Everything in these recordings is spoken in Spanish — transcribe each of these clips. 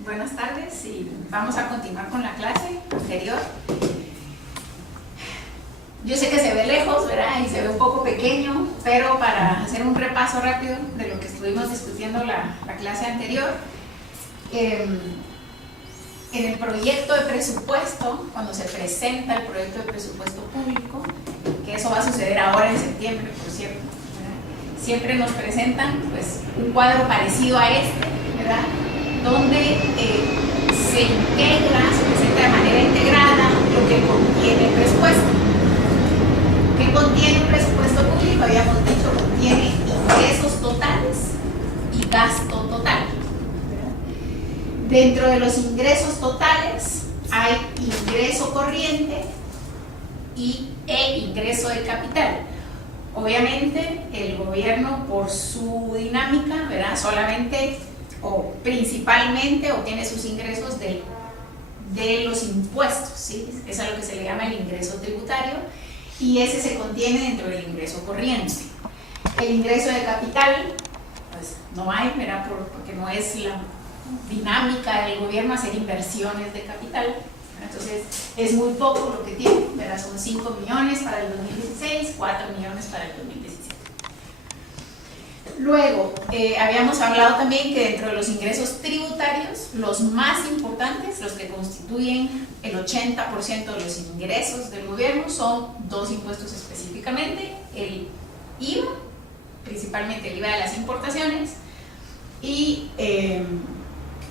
Buenas tardes y vamos a continuar con la clase anterior. Yo sé que se ve lejos, ¿verdad? Y se ve un poco pequeño, pero para hacer un repaso rápido de lo que estuvimos discutiendo la clase anterior, en el proyecto de presupuesto, cuando se presenta el proyecto de presupuesto público, que eso va a suceder ahora en septiembre, por cierto, ¿verdad? Siempre nos presentan pues, un cuadro parecido a este, ¿verdad? Donde se presenta de manera integrada lo que contiene el presupuesto. ¿Qué contiene el presupuesto público? Habíamos dicho, contiene ingresos totales y gasto total. Dentro de los ingresos totales hay ingreso corriente e ingreso de capital. Obviamente el gobierno, por su dinámica, ¿verdad? Solamente o principalmente obtiene sus ingresos de los impuestos, ¿sí? Es a lo que se le llama el ingreso tributario, y ese se contiene dentro del ingreso corriente. El ingreso de capital, pues no hay, ¿verdad? Porque no es la dinámica del gobierno hacer inversiones de capital, ¿verdad? Entonces es muy poco lo que tiene, ¿verdad? Son 5 millones para el 2016, 4 millones para el 2017. Luego, habíamos hablado también que dentro de los ingresos tributarios, los más importantes, los que constituyen el 80% de los ingresos del gobierno, son dos impuestos específicamente: el IVA, principalmente el IVA de las importaciones, y el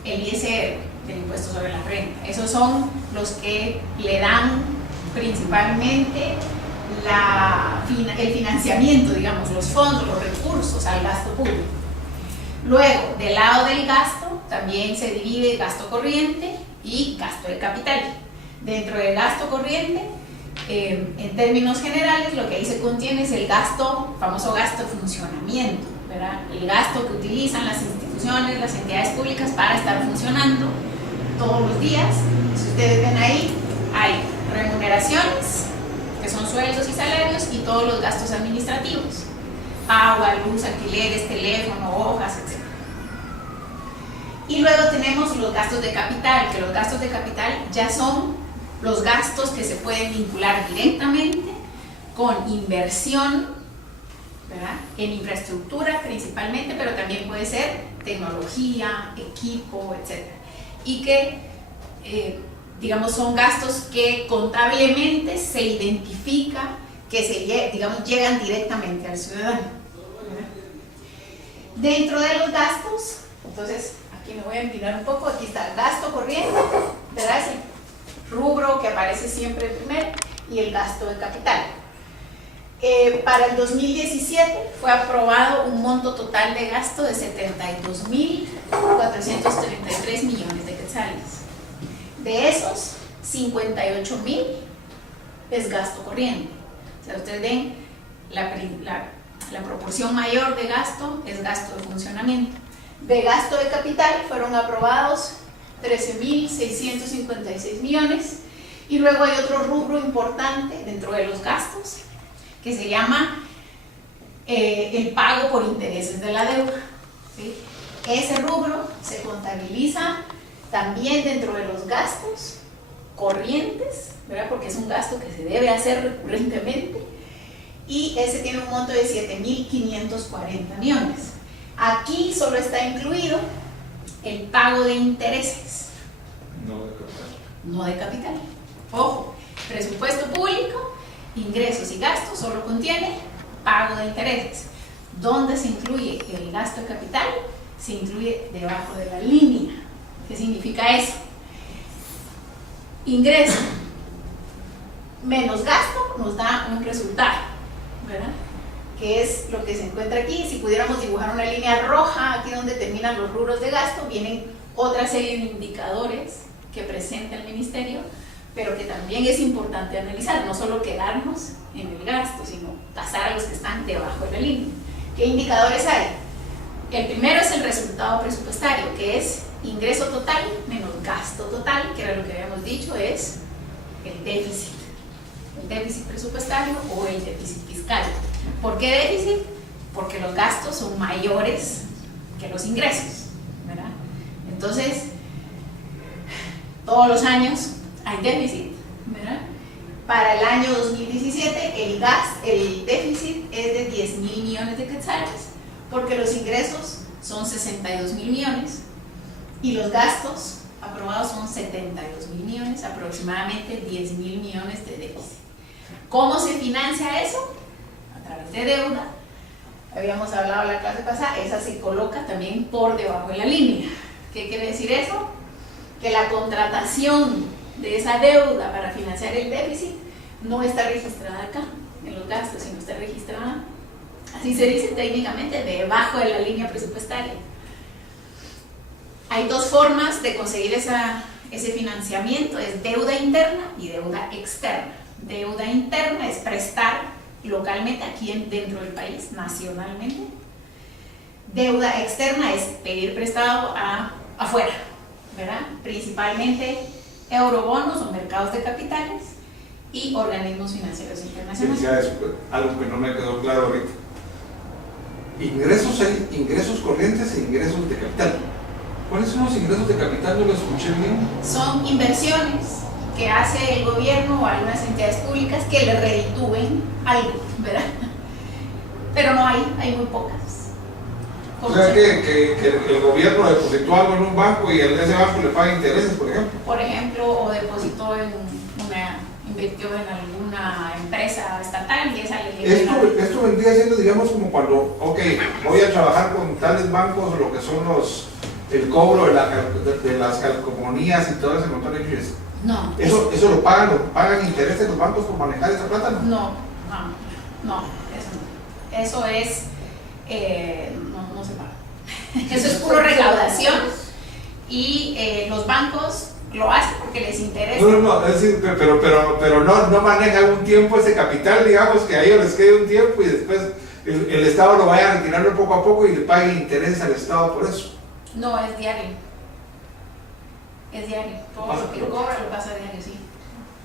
ISR, el impuesto sobre la renta. Esos son los que le dan principalmente el financiamiento, digamos, los fondos, los recursos al gasto público. Luego, del lado del gasto, también se divide gasto corriente y gasto de capital. Dentro del gasto corriente, en términos generales, lo que ahí se contiene es el gasto, famoso gasto de funcionamiento, ¿verdad? El gasto que utilizan las instituciones, las entidades públicas para estar funcionando todos los días. Si ustedes ven ahí, hay remuneraciones, que son sueldos y salarios, y todos los gastos administrativos: agua, luz, alquileres, teléfono, hojas, etc. Y luego tenemos los gastos de capital, que los gastos de capital ya son los gastos que se pueden vincular directamente con inversión, ¿verdad? En infraestructura principalmente, pero también puede ser tecnología, equipo, etc. Y que digamos, son gastos que contablemente se identifica que llegan directamente al ciudadano. Dentro de los gastos, entonces aquí me voy a empinar un poco, aquí está el gasto corriente, ¿verdad? Es el rubro que aparece siempre primero, y el gasto de capital. Para el 2017 fue aprobado un monto total de gasto de 72.433 millones de quetzales. De esos, 58.000 es gasto corriente. O sea, ustedes ven, la proporción mayor de gasto es gasto de funcionamiento. De gasto de capital fueron aprobados 13.656 millones, y luego hay otro rubro importante dentro de los gastos que se llama el pago por intereses de la deuda, ¿sí? Ese rubro se contabiliza también dentro de los gastos corrientes, ¿verdad? Porque es un gasto que se debe hacer recurrentemente, y ese tiene un monto de 7.540 millones. Aquí solo está incluido el pago de intereses, no de capital. no de capital. Ojo, presupuesto público, ingresos y gastos, solo contiene pago de intereses. ¿Dónde se incluye el gasto de capital? Se incluye debajo de la línea. ¿Qué significa eso? Ingreso menos gasto nos da un resultado, ¿verdad? Que es lo que se encuentra aquí. Si pudiéramos dibujar una línea roja aquí donde terminan los rubros de gasto, vienen otra serie de indicadores que presenta el ministerio, pero que también es importante analizar, no solo quedarnos en el gasto, sino pasar a los que están debajo de la línea. ¿Qué indicadores hay? El primero es el resultado presupuestario, que es ingreso total menos gasto total, que era lo que habíamos dicho, es el déficit presupuestario o el déficit fiscal. ¿Por qué déficit? Porque los gastos son mayores que los ingresos, ¿verdad? Entonces, todos los años hay déficit, ¿verdad? Para el año 2017 el déficit es de 10.000 millones de quetzales, porque los ingresos son 62.000 millones y los gastos aprobados son 72.000 millones, aproximadamente 10.000 millones de déficit. ¿Cómo se financia eso? A través de deuda. Habíamos hablado la clase pasada, esa se coloca también por debajo de la línea. ¿Qué quiere decir eso? Que la contratación de esa deuda para financiar el déficit no está registrada acá, en los gastos, sino está registrada, así se dice técnicamente, debajo de la línea presupuestaria. Hay dos formas de conseguir ese financiamiento, es deuda interna y deuda externa. Deuda interna es prestar localmente aquí dentro del país, nacionalmente. Deuda externa es pedir prestado afuera, ¿verdad? Principalmente eurobonos o mercados de capitales y organismos financieros internacionales. Decía eso, algo que no me quedó claro ahorita. Ingresos hay ingresos corrientes e ingresos de capital. ¿Cuáles son los ingresos de capital? No lo escuché bien. Son inversiones que hace el gobierno o algunas entidades públicas que le reditúen algo, ¿verdad? Pero no hay muy pocas. O sea que el gobierno depositó algo en un banco y ese banco le paga intereses, por ejemplo. Por ejemplo, o depositó invirtió en alguna empresa estatal y esa le Esto vendría siendo, digamos, como cuando, ok, voy a trabajar con tales bancos o lo que son el cobro de las calcomanías y todo ese montón de cosas. No. ¿Eso lo pagan intereses los bancos por manejar esa plata? No, eso es, no se paga. Eso es puro recaudación y los bancos lo hacen porque les interesa. No, es decir, pero no manejan un tiempo ese capital, digamos, que a ellos les quede un tiempo y después el Estado lo vaya retirando poco a poco y le pague intereses al Estado por eso. No, es diario. Es diario. Todo lo que cobra lo pasa diario, sí.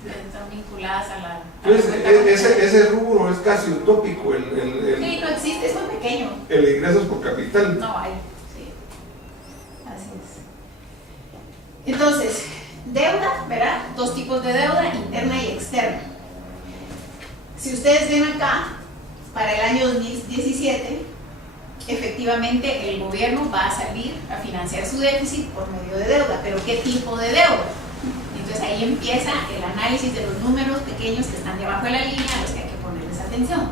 Están vinculadas a la... Entonces, ese rubro es casi utópico. Sí, no existe, es muy pequeño. El ingreso por capital. No hay, sí. Así es. Entonces, deuda, ¿verdad? Dos tipos de deuda, interna y externa. Si ustedes ven acá, para el año 2017, efectivamente el gobierno va a salir a financiar su déficit por medio de deuda, pero ¿qué tipo de deuda? Entonces ahí empieza el análisis de los números pequeños que están debajo de la línea a los que hay que ponerles atención.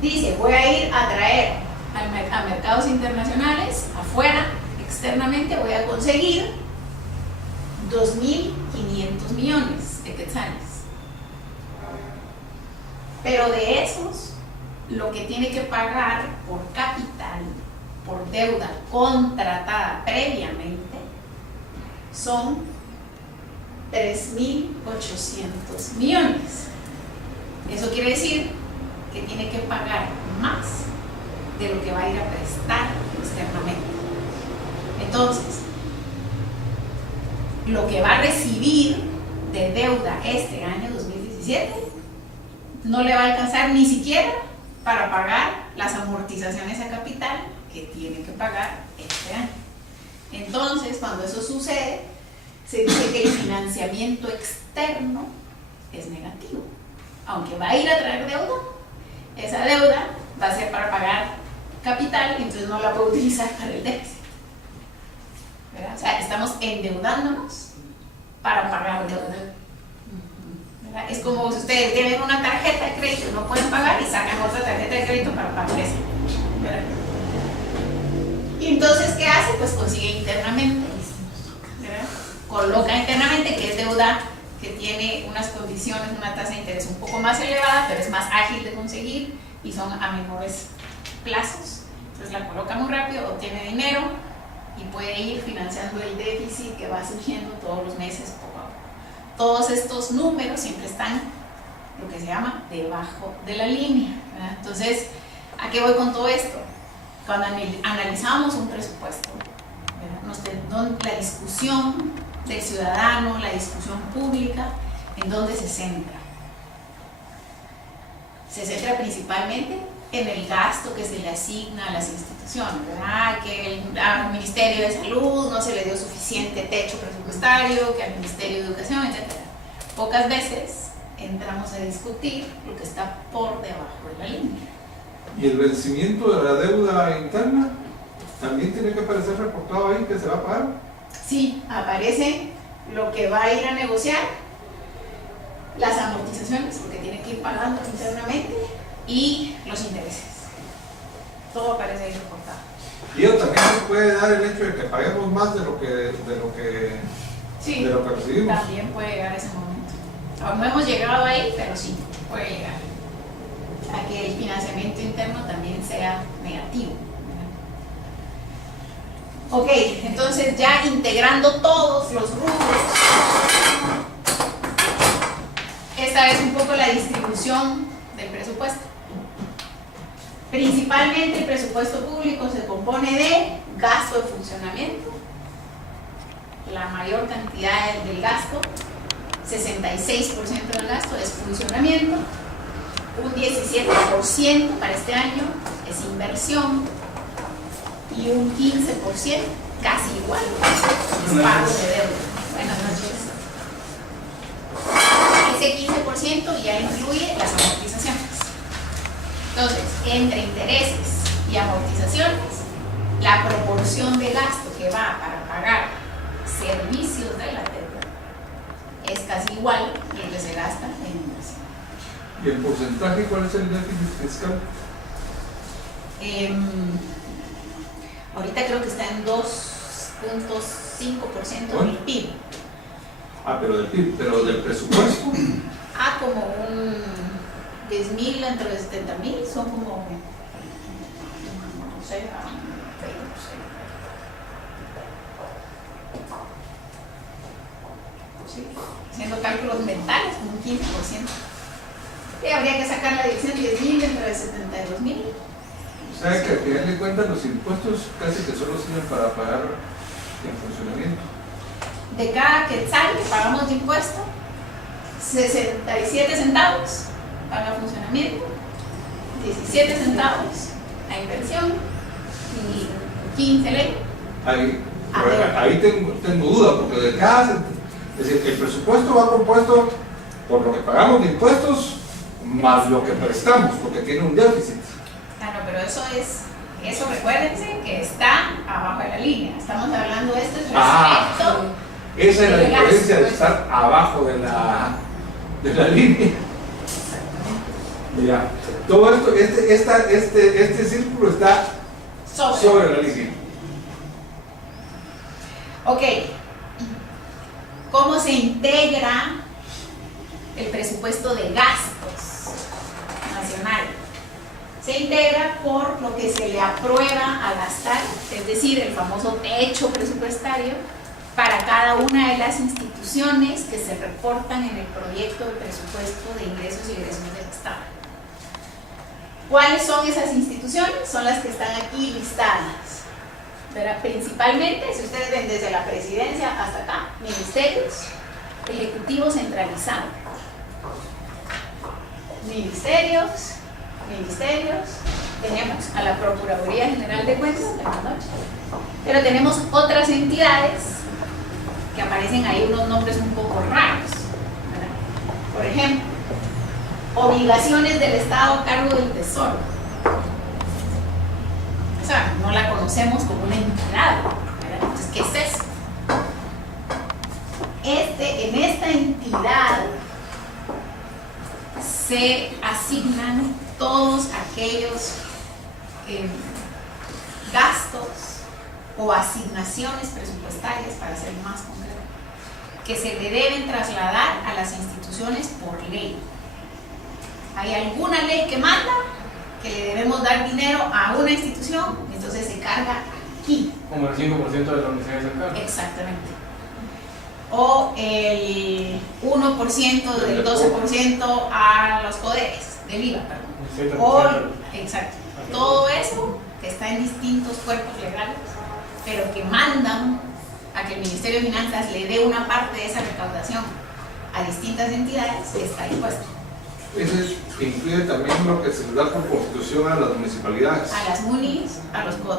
Dice, voy a ir a traer a mercados internacionales, afuera, externamente, voy a conseguir 2.500 millones de quetzales. Pero de esos, lo que tiene que pagar por capital, por deuda contratada previamente, son 3.800 millones. Eso quiere decir que tiene que pagar más de lo que va a ir a prestar externamente. Entonces, lo que va a recibir de deuda este año 2017 no le va a alcanzar ni siquiera para pagar las amortizaciones a capital que tiene que pagar este año. Entonces, cuando eso sucede, se dice que el financiamiento externo es negativo. Aunque va a ir a traer deuda, esa deuda va a ser para pagar capital y entonces no la puede utilizar para el déficit. ¿Verdad? O sea, estamos endeudándonos para pagar deuda. ¿Verdad? Es como si ustedes deben una tarjeta de crédito, no pueden pagar y sacan otra tarjeta de crédito para pagar esa. ¿Verdad? Y entonces, ¿qué hace? Pues consigue internamente, ¿verdad? Coloca internamente, que es deuda que tiene unas condiciones, una tasa de interés un poco más elevada, pero es más ágil de conseguir y son a menores plazos. Entonces la coloca muy rápido, obtiene dinero y puede ir financiando el déficit que va surgiendo todos los meses poco a poco. Todos estos números siempre están, lo que se llama, debajo de la línea, ¿verdad? Entonces, ¿a qué voy con todo esto? Cuando analizamos un presupuesto, ¿verdad? La discusión del ciudadano, la discusión pública, ¿en dónde se centra? Se centra principalmente en el gasto que se le asigna a las instituciones, ¿verdad? Que al Ministerio de Salud no se le dio suficiente techo presupuestario, que al Ministerio de Educación, etc. Pocas veces entramos a discutir lo que está por debajo de la línea. ¿Y el vencimiento de la deuda interna también tiene que aparecer reportado ahí que se va a pagar? Sí, aparece lo que va a ir a negociar, las amortizaciones, porque tiene que ir pagando internamente, y los intereses. Todo aparece ahí reportado. Y eso también nos puede dar el hecho de que paguemos más de lo que Sí, recibimos. también puede llegar ese momento. Aún no hemos llegado ahí, pero sí, puede llegar a que el financiamiento interno también sea negativo. Ok, entonces ya integrando todos los rubros, esta es un poco la distribución del presupuesto. Principalmente el presupuesto público se compone de gasto de funcionamiento, la mayor cantidad del gasto, 66% del gasto es funcionamiento, un 17% para este año es inversión y un 15%, casi igual, es pago de deuda. Buenas noches. Ese 15% ya incluye las amortizaciones. Entonces, entre intereses y amortizaciones, la proporción de gasto que va para pagar servicios de la deuda es casi igual que lo que se gasta en inversión. ¿Y el porcentaje cuál es el déficit fiscal? Ahorita creo que está en 2.5% del PIB. Ah, pero del PIB, pero del presupuesto. Como un 10.000 entre 70.000 son como, no sé, 20%. Sí, haciendo cálculos mentales, como un 15%. Y habría que sacar la dirección 10.000 entre 72.000. O sea que al final de cuentas los impuestos casi que solo sirven para pagar el funcionamiento. De cada quetzal que pagamos de impuesto, 67 centavos para funcionamiento, 17 centavos a inversión y 15 ley. Ahí tengo duda, porque de cada, es decir, el presupuesto va compuesto por lo que pagamos de impuestos más lo que prestamos, porque tiene un déficit. No, pero eso recuérdense que está abajo de la línea. Estamos hablando de esto respecto. Esa es la del diferencia gasto, de estar abajo de la línea. Mira, todo esto, este círculo está sobre la línea. Ok, ¿cómo se integra el presupuesto de gastos nacional? Se integra por lo que se le aprueba a gastar, es decir, el famoso techo presupuestario para cada una de las instituciones que se reportan en el proyecto de presupuesto de ingresos y egresos del Estado. ¿Cuáles son esas instituciones? Son las que están aquí listadas. Pero principalmente, si ustedes ven desde la presidencia hasta acá, ministerios, ejecutivo centralizado. Ministerios, tenemos a la Procuraduría General de Cuentas, pero tenemos otras entidades que aparecen ahí unos nombres un poco raros, ¿verdad? Por ejemplo, obligaciones del Estado a cargo del Tesoro. O sea, no la conocemos como una entidad, ¿verdad? Entonces, ¿qué es eso? En esta entidad se asignan todos aquellos gastos o asignaciones presupuestarias, para ser más concreto, que se le deben trasladar a las instituciones por ley. Hay alguna ley que manda que le debemos dar dinero a una institución, entonces se carga aquí. Como el 5% de la Universidad de San Carlos. Exactamente. O el 1% del 12% a los poderes del IVA, perdón. O, exacto. Todo eso que está en distintos cuerpos legales, pero que mandan a que el Ministerio de Finanzas le dé una parte de esa recaudación a distintas entidades, está impuesto. Ese incluye también lo que se le da por constitución a las municipalidades. A las MUNIs,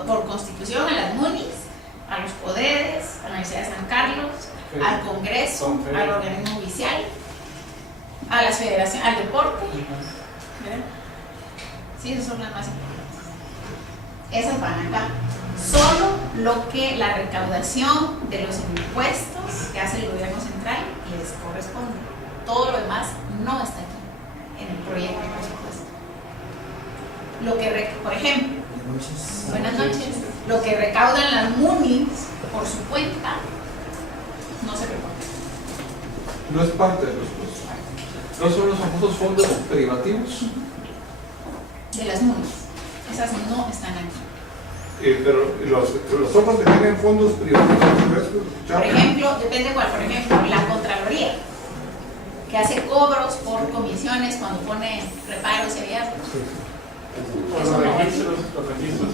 por constitución, a las MUNIs, a los poderes, a la Universidad de San Carlos, Sí. al Congreso, Sí. al organismo oficial, a las federaciones, al deporte. ¿Verdad? Sí, esas son las más importantes. Esas van acá. Solo lo que la recaudación de los impuestos que hace el gobierno central les corresponde. Todo lo demás no está aquí en el proyecto de presupuesto. Lo que, por ejemplo, buenas noches, lo que recaudan las MUNIs por su cuenta no se reporta. No es parte del presupuesto. No son los famosos fondos privativos, De las MUNIs. Esas no están aquí. pero los otros que tienen fondos privativos, Por ejemplo, depende cuál, por ejemplo, la Contraloría, que hace cobros por comisiones cuando pone reparos y hallazgos. Por Eso los no. registros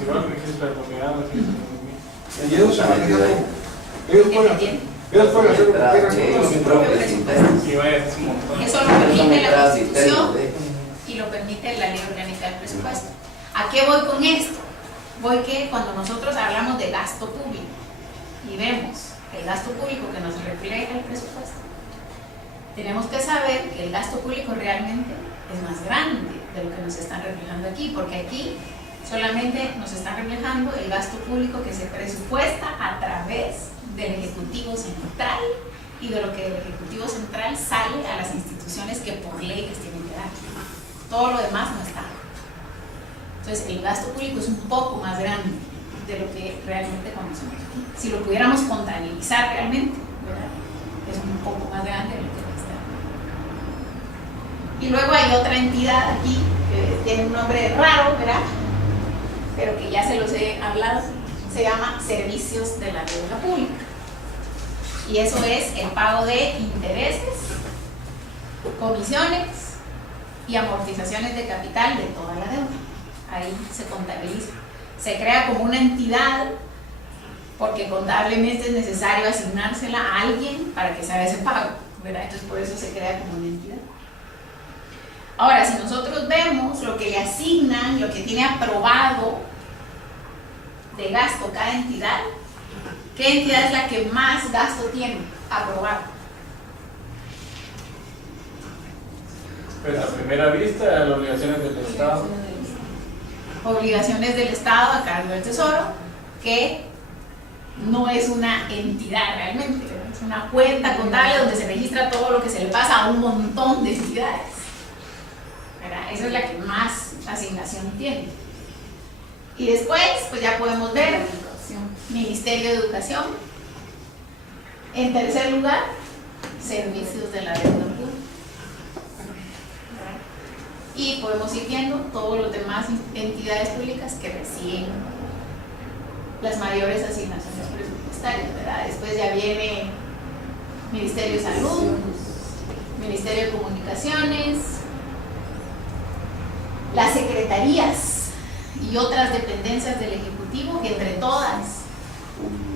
igual, registros de propiedad, registros de... y ellos se manejan ellos pueden hacer lo que quieran con su propio presupuesto. Sí, vaya, es un montón. Eso lo permite la Constitución y lo permite la Ley Orgánica del Presupuesto. ¿A qué voy con esto? Voy que cuando nosotros hablamos de gasto público y vemos el gasto público que nos refleja el presupuesto, tenemos que saber que el gasto público realmente es más grande de lo que nos están reflejando aquí, porque aquí solamente nos están reflejando el gasto público que se presupuesta a través del Ejecutivo Central y de lo que el Ejecutivo Central sale a las instituciones que por ley les tienen que dar. Todo lo demás no está. Entonces, el gasto público es un poco más grande de lo que realmente conocemos aquí. Si lo pudiéramos contabilizar realmente, ¿verdad? Es un poco más grande de lo que está. Y luego hay otra entidad aquí que tiene un nombre raro, ¿verdad? Pero que ya se los he hablado, se llama Servicios de la Deuda Pública. Y eso es el pago de intereses, comisiones y amortizaciones de capital de toda la deuda. Ahí se contabiliza. Se crea como una entidad porque contablemente es necesario asignársela a alguien para que se haga ese pago, ¿verdad? Entonces por eso se crea como una entidad. Ahora, si nosotros vemos lo que le asignan, lo que tiene aprobado de gasto cada entidad, ¿qué entidad es la que más gasto tiene aprobado? Pues a primera vista, las obligaciones del Estado. Obligaciones del Estado a cargo del Tesoro, que no es una entidad realmente, ¿verdad? Es una cuenta contable donde se registra todo lo que se le pasa a un montón de entidades, ¿verdad? Esa es la que más asignación tiene. Y después, pues ya podemos ver Ministerio de Educación. En tercer lugar, Servicios de la Deuda Pública. Y podemos ir viendo todos los demás entidades públicas que reciben las mayores asignaciones presupuestarias, ¿verdad? Después ya viene Ministerio de Salud, Ministerio de Comunicaciones, las secretarías y otras dependencias del Ejecutivo, que entre todas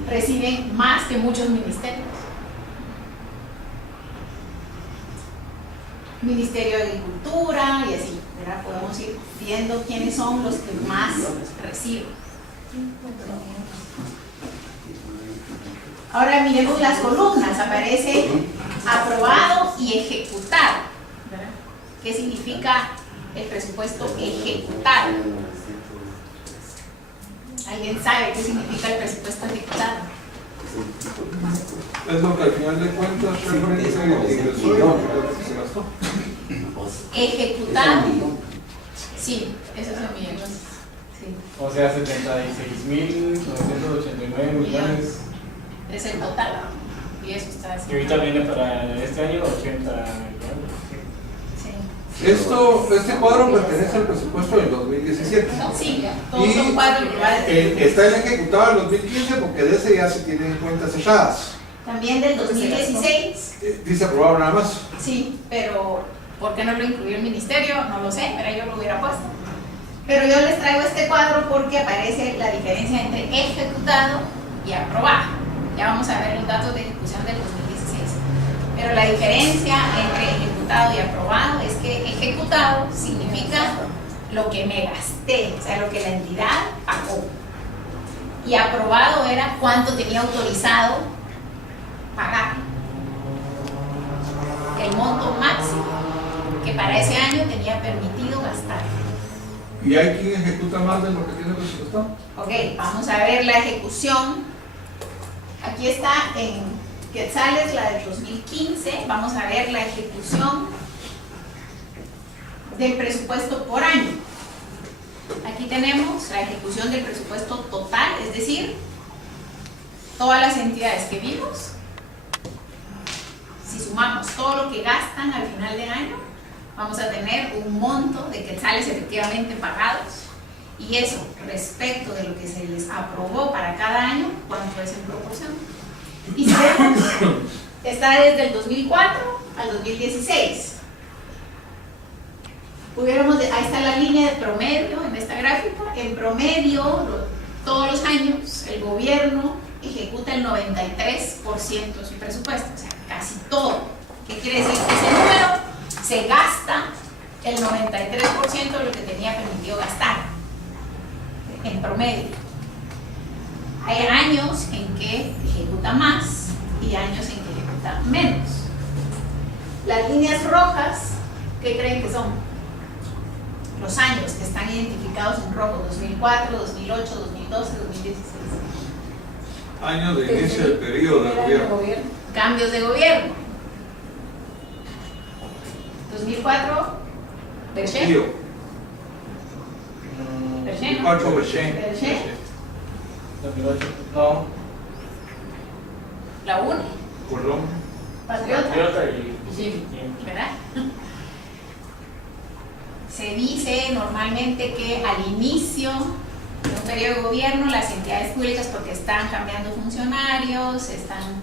reciben más que muchos ministerios. Ministerio de Agricultura y así, ¿verdad? Podemos ir viendo quiénes son los que más reciben. Ahora miremos las columnas. Aparece aprobado y ejecutado, ¿verdad? ¿Qué significa el presupuesto ejecutado? ¿Alguien sabe qué significa el presupuesto ejecutado? Es lo que al final de cuentas realmente se ingresó y lo que se gastó. Ejecutado. Sí, esos son millones. Sí. O sea, 76.989 millones. Es el total. Y eso está así. Y ahorita viene para este año 80 millones. Sí. Este cuadro pertenece al presupuesto del 2017. Sí, todos son cuadros globales. Está el ejecutado del 2015 porque de ese ya se tienen cuentas cerradas. También del 2016. Dice aprobado nada más. Sí, pero ¿por qué no lo incluyó el ministerio? No lo sé, pero yo lo hubiera puesto. Pero yo les traigo este cuadro porque aparece la diferencia entre ejecutado y aprobado. Ya vamos a ver los datos de ejecución del 2016. Pero la diferencia entre ejecutado ejecutado y aprobado es que ejecutado significa lo que me gasté, o sea, lo que la entidad pagó. Y aprobado era cuánto tenía autorizado pagar. El monto máximo que para ese año tenía permitido gastar. ¿Y hay quien ejecuta más de lo que tiene presupuestado? Ok, vamos a ver la ejecución. Aquí está en quetzales la del 2015. Vamos a ver la ejecución del presupuesto por año. Aquí tenemos la ejecución del presupuesto total, es decir, todas las entidades que vimos. Si sumamos todo lo que gastan al final de año, vamos a tener un monto de quetzales efectivamente pagados. Y eso, respecto de lo que se les aprobó para cada año, ¿cuánto es en proporción? Y si vemos, está desde el 2004 al 2016. Ahí está la línea de promedio en esta gráfica. En promedio, todos los años, el gobierno ejecuta el 93% de su presupuesto, o sea, casi todo. ¿Qué quiere decir? Que ese número se gasta el 93% de lo que tenía permitido gastar, en promedio. Hay años en que ejecuta más y años en que ejecuta menos. Las líneas rojas, ¿qué creen que son? Los años que están identificados en rojo: 2004, 2008, 2012, 2016. Años de inicio del periodo de gobierno. Cambios de gobierno. 2004, Berger. Tío. Berger, ¿no? 2004 Berger. Berger. 2008, no. La UNE, Colón. Patriota. Patriota y Sí, ¿verdad? Se dice normalmente que al inicio de un periodo de gobierno las entidades públicas, porque están cambiando funcionarios, están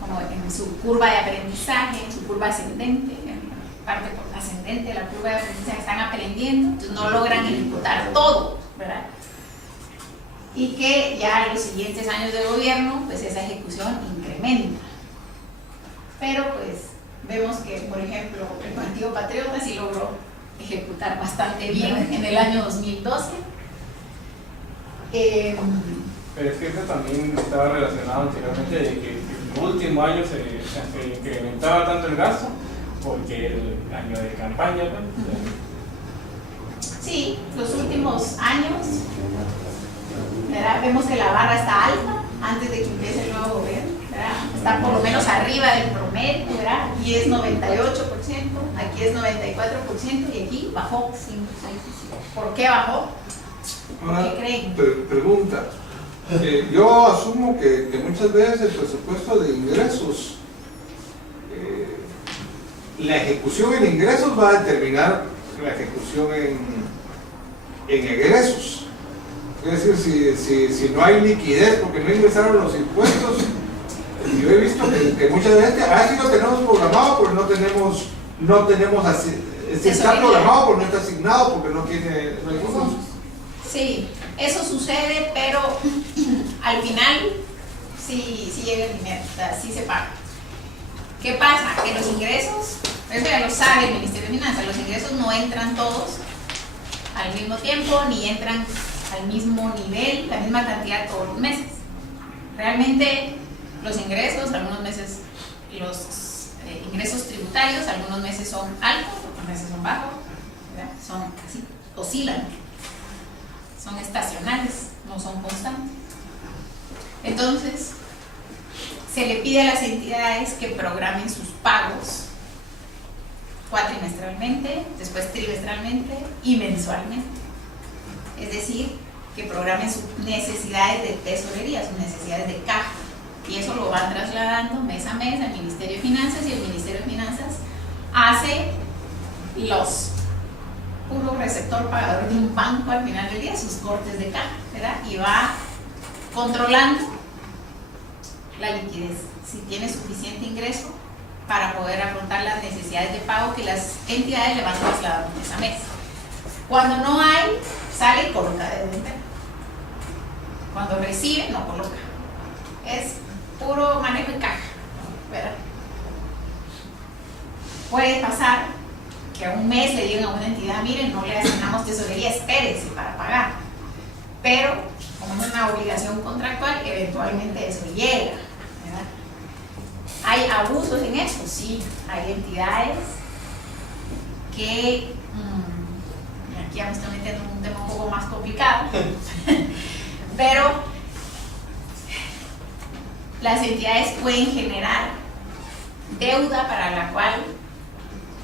como en su curva de aprendizaje, en su curva ascendente, en la parte ascendente de la curva de aprendizaje, están aprendiendo, entonces no logran ejecutar todo, ¿verdad? Y que ya en los siguientes años de gobierno, pues esa ejecución incrementa. Pero pues vemos que, por ejemplo, el Partido Patriota sí logró ejecutar bastante bien en el año 2012. Pero es que eso también estaba relacionado anteriormente de que el último año se incrementaba tanto el gasto porque el año de campaña, ¿no? Sí, los últimos años, ¿verdad? Vemos que la barra está alta antes de que empiece el nuevo gobierno, ¿verdad? Está por lo menos arriba del promedio, ¿verdad? Aquí es 98%, aquí es 94% y aquí bajó 5-6%. ¿Por qué bajó? Ahora, ¿Qué creen? pregunta. Yo asumo que muchas veces el presupuesto de ingresos, la ejecución en ingresos va a determinar la ejecución en egresos. Es decir, si no hay liquidez porque no ingresaron los impuestos, yo he visto que muchas veces, sí lo tenemos programado, pero no tenemos así, está programado, pero no está asignado porque no hay fondos. Sí, eso sucede, pero al final sí llega el dinero, o sea, sí se paga. ¿Qué pasa? Que los ingresos, eso ya lo sabe el Ministerio de Finanzas, los ingresos no entran todos al mismo tiempo, ni entran al mismo nivel, la misma cantidad todos los meses. Realmente los ingresos, algunos meses los ingresos tributarios, algunos meses son altos, otros meses son bajos, ¿verdad? Son así, oscilan, son estacionales, no son constantes. Entonces, se le pide a las entidades que programen sus pagos cuatrimestralmente, después trimestralmente y mensualmente. Es decir, que programen sus necesidades de tesorería, sus necesidades de caja. Y eso lo van trasladando mes a mes al Ministerio de Finanzas, y el Ministerio de Finanzas hace los puro receptor pagador de un banco al final del día, sus cortes de caja, ¿verdad? Y va controlando la liquidez, si tiene suficiente ingreso para poder afrontar las necesidades de pago que las entidades le van trasladando mes a mes. Cuando no hay, sale y coloca deuda interna. Cuando recibe, no coloca. Es puro manejo de caja, ¿verdad? puede pasar que a un mes le digan a una entidad, miren, no le asignamos tesorería, espérese para pagar. Pero, como es una obligación contractual, eventualmente eso llega, ¿verdad? ¿Hay abusos en eso? Sí, hay entidades que, aquí ya me estoy metiendo en un tema un poco más complicado, pero las entidades pueden generar deuda para la cual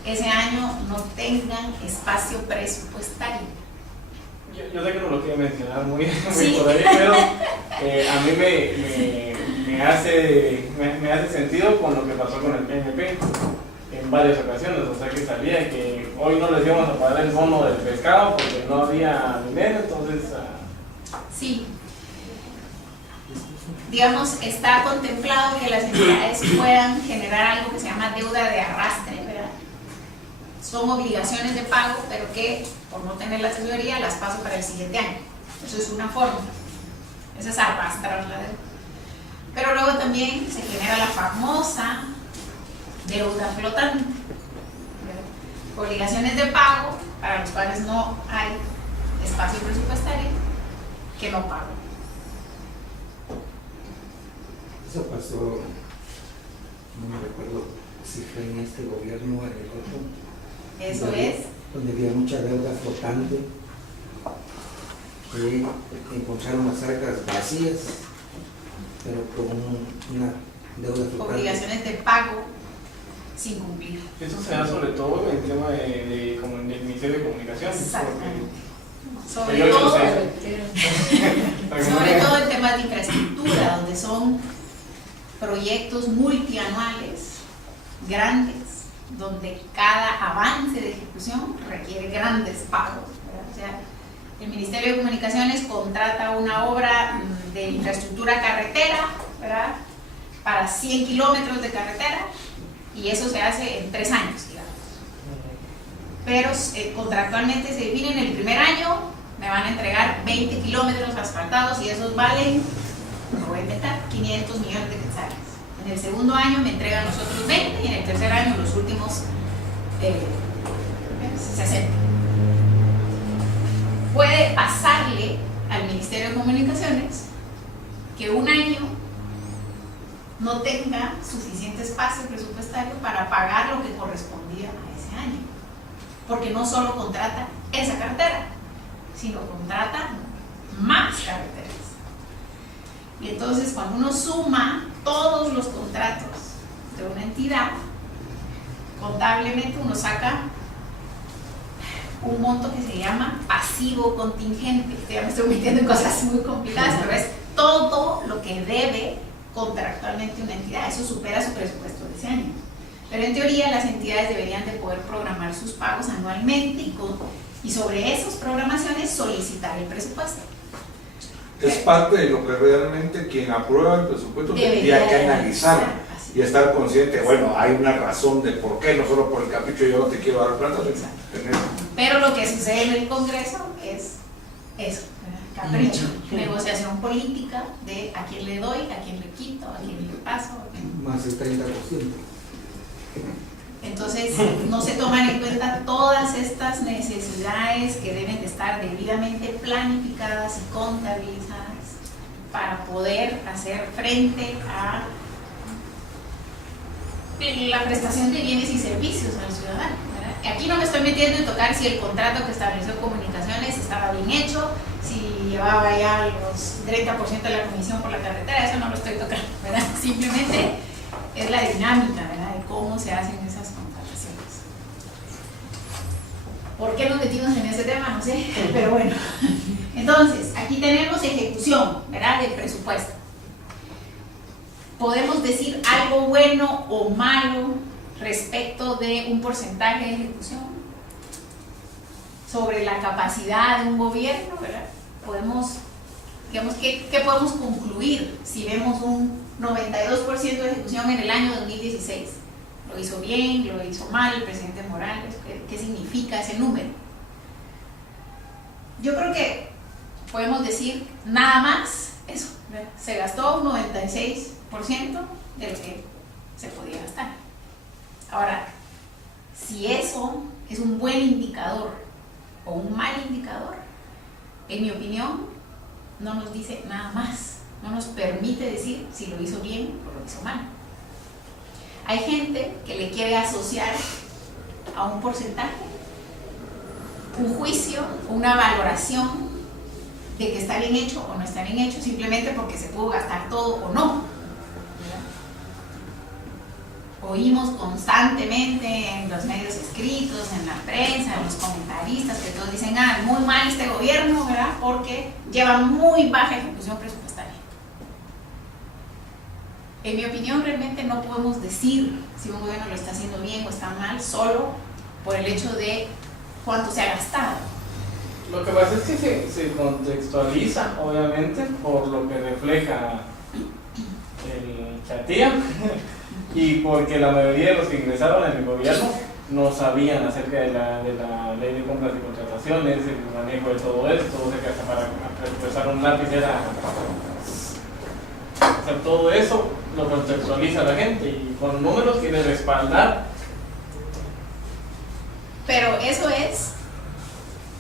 ese año no tengan espacio presupuestario. Yo sé que no lo quiero mencionar muy Sí. por ahí, pero a mí me hace sentido con lo que pasó con el PNP en varias ocasiones. O sea, que salía que hoy no les íbamos a pagar el bono del pescado porque no había dinero, entonces... Sí. Digamos, está contemplado que las entidades puedan generar algo que se llama deuda de arrastre, ¿verdad? Son obligaciones de pago, pero que por no tener la tesorería las paso para el siguiente año. Eso es una forma. Esa es arrastrar la deuda. Pero luego también se genera la famosa deuda flotante, ¿verdad? Obligaciones de pago para los cuales no hay espacio presupuestario que no pago. Eso pasó, no me recuerdo si fue en este gobierno o en el otro. Eso es. Donde había mucha deuda flotante, que encontraron las arcas vacías, pero con una deuda flotante. Obligaciones de pago sin cumplir. Eso se da sobre todo en el tema del Ministerio de Comunicaciones. Exactamente. Sobre Sobre todo en temas de infraestructura, donde son proyectos multianuales, grandes, donde cada avance de ejecución requiere grandes pagos, ¿verdad? O sea, el Ministerio de Comunicaciones contrata una obra de infraestructura carretera, ¿verdad?, para 100 kilómetros de carretera, y eso se hace en 3 años, digamos. Pero contractualmente se define en el primer año, me van a entregar 20 kilómetros asfaltados y esos valen, no voy a inventar, 500 millones de quetzales. En el segundo año me entregan los otros 20 y en el tercer año los últimos 60. Puede pasarle al Ministerio de Comunicaciones que un año no tenga suficiente espacio presupuestario para pagar lo que correspondía a ese año, porque no solo contrata esa cartera, sino contrata más carreteras. Y entonces cuando uno suma todos los contratos de una entidad, contablemente uno saca un monto que se llama pasivo contingente. Ya me estoy metiendo en cosas muy complicadas, pero es todo lo que debe contractualmente una entidad. Eso supera su presupuesto de ese año. Pero en teoría las entidades deberían de poder programar sus pagos anualmente y sobre esas programaciones solicitar el presupuesto. Es parte de lo que realmente quien aprueba el presupuesto tendría que analizar y estar consciente, bueno, hay una razón de por qué, no solo por el capricho yo no te quiero dar plata. Pero lo que sucede en el Congreso es eso, capricho, negociación política de a quién le doy, a quién le quito, a quién le paso. Más del 30%. Entonces no se toman en cuenta todas estas necesidades que deben de estar debidamente planificadas y contabilizadas para poder hacer frente a la prestación de bienes y servicios al ciudadano, ¿verdad? Aquí no me estoy metiendo en tocar si el contrato que estableció Comunicaciones estaba bien hecho, si llevaba ya los 30% de la comisión por la carretera, eso no lo estoy tocando, ¿verdad? Simplemente es la dinámica, ¿verdad?, de cómo se hacen esas contrataciones. ¿Por qué nos metimos en ese tema? No sé, pero bueno. Entonces, aquí tenemos ejecución, ¿verdad?, del presupuesto. Podemos decir algo bueno o malo respecto de un porcentaje de ejecución, sobre la capacidad de un gobierno, ¿verdad? Podemos, digamos, ¿qué podemos concluir si vemos un 92% de ejecución en el año 2016? ¿Lo hizo bien? ¿Lo hizo mal el presidente Morales? ¿Qué significa ese número? Yo creo que podemos decir nada más eso, ¿verdad? Se gastó un 96% de lo que se podía gastar. Ahora, Si eso es un buen indicador o un mal indicador, en mi opinión, no nos dice nada más, no nos permite decir si lo hizo bien o lo hizo mal. Hay gente que le quiere asociar a un porcentaje un juicio, una valoración de que está bien hecho o no está bien hecho, simplemente porque se pudo gastar todo o no. Oímos constantemente en los medios escritos, en la prensa, en los comentaristas, que todos dicen, muy mal este gobierno, ¿verdad? Porque lleva muy baja ejecución presupuestaria. En mi opinión, realmente no podemos decir si un gobierno lo está haciendo bien o está mal solo por el hecho de cuánto se ha gastado. Lo que pasa es que se contextualiza, obviamente, por lo que refleja el Chatía y porque la mayoría de los que ingresaron en el gobierno no sabían acerca de la ley de compras y contrataciones, el manejo de todo esto, o sea que hasta para presupuestar un lápiz era... O sea, todo eso lo contextualiza la gente y con números quiere respaldar. Pero eso es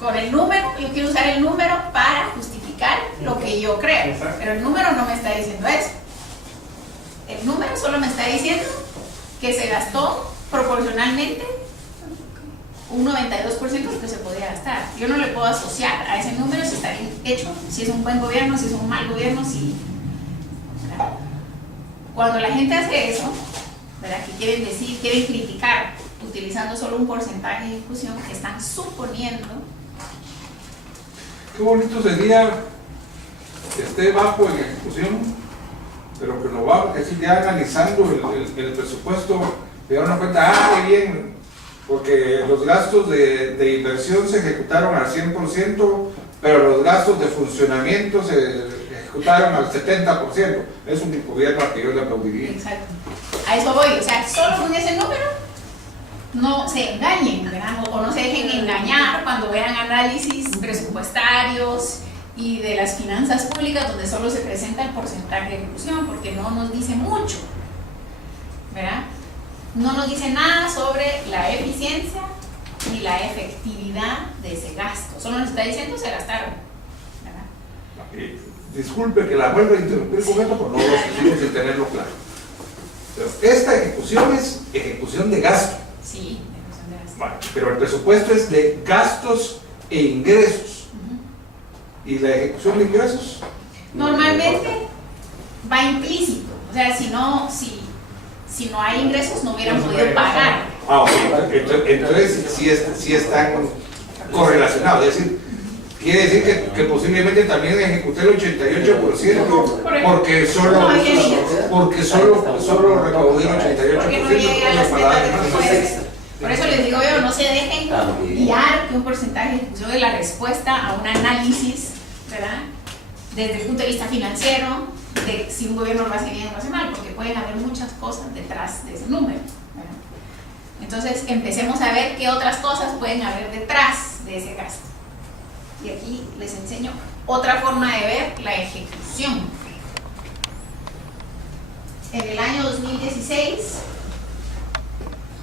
con el número, yo quiero usar el número para justificar lo que yo creo. Exacto. Pero el número no me está diciendo eso. El número solo me está diciendo que se gastó proporcionalmente un 92% de lo que se podía gastar. Yo no le puedo asociar a ese número si está bien hecho, si es un buen gobierno, si es un mal gobierno, si... ¿verdad? Cuando la gente hace eso, ¿verdad? Que quieren decir, quieren criticar utilizando solo un porcentaje de ejecución, están suponiendo... Qué bonito sería que esté bajo en ejecución, pero que lo va, es decir, ya analizando el presupuesto, te dan una cuenta, qué bien, porque los gastos de inversión se ejecutaron al 100%, pero los gastos de funcionamiento se ejecutaron al 70%. Es un gobierno al que yo le aplaudiría. Exacto. A eso voy, o sea, solo con ese número no se engañen, ¿verdad? O no se dejen engañar cuando vean análisis presupuestarios y de las finanzas públicas donde solo se presenta el porcentaje de ejecución, porque no nos dice mucho, ¿verdad? No nos dice nada sobre la eficiencia ni la efectividad de ese gasto, solo nos está diciendo se gastaron, ¿verdad? Disculpe que la vuelva a interrumpir con esto, pero no lo seguimos sin tenerlo claro. Pero esta ejecución es ejecución de gasto. Sí, ejecución de gasto. Vale, pero el presupuesto es de gastos e ingresos. ¿Y la ejecución de ingresos? Normalmente va implícito, o sea, si no hay ingresos no hubieran podido pagar. Ok, entonces sí están correlacionados, es decir, quiere decir que posiblemente también ejecuté el 88% porque solo recaudé el 88%. Porque no llega a las metas de presupuesto. Por eso les digo yo, no se dejen guiar que un porcentaje de ejecución es la respuesta a un análisis, ¿verdad? Desde el punto de vista financiero, de si un gobierno lo hace bien o lo hace mal, porque pueden haber muchas cosas detrás de ese número, ¿verdad? Entonces empecemos a ver qué otras cosas pueden haber detrás de ese gasto. Y aquí les enseño otra forma de ver la ejecución. En el año 2016,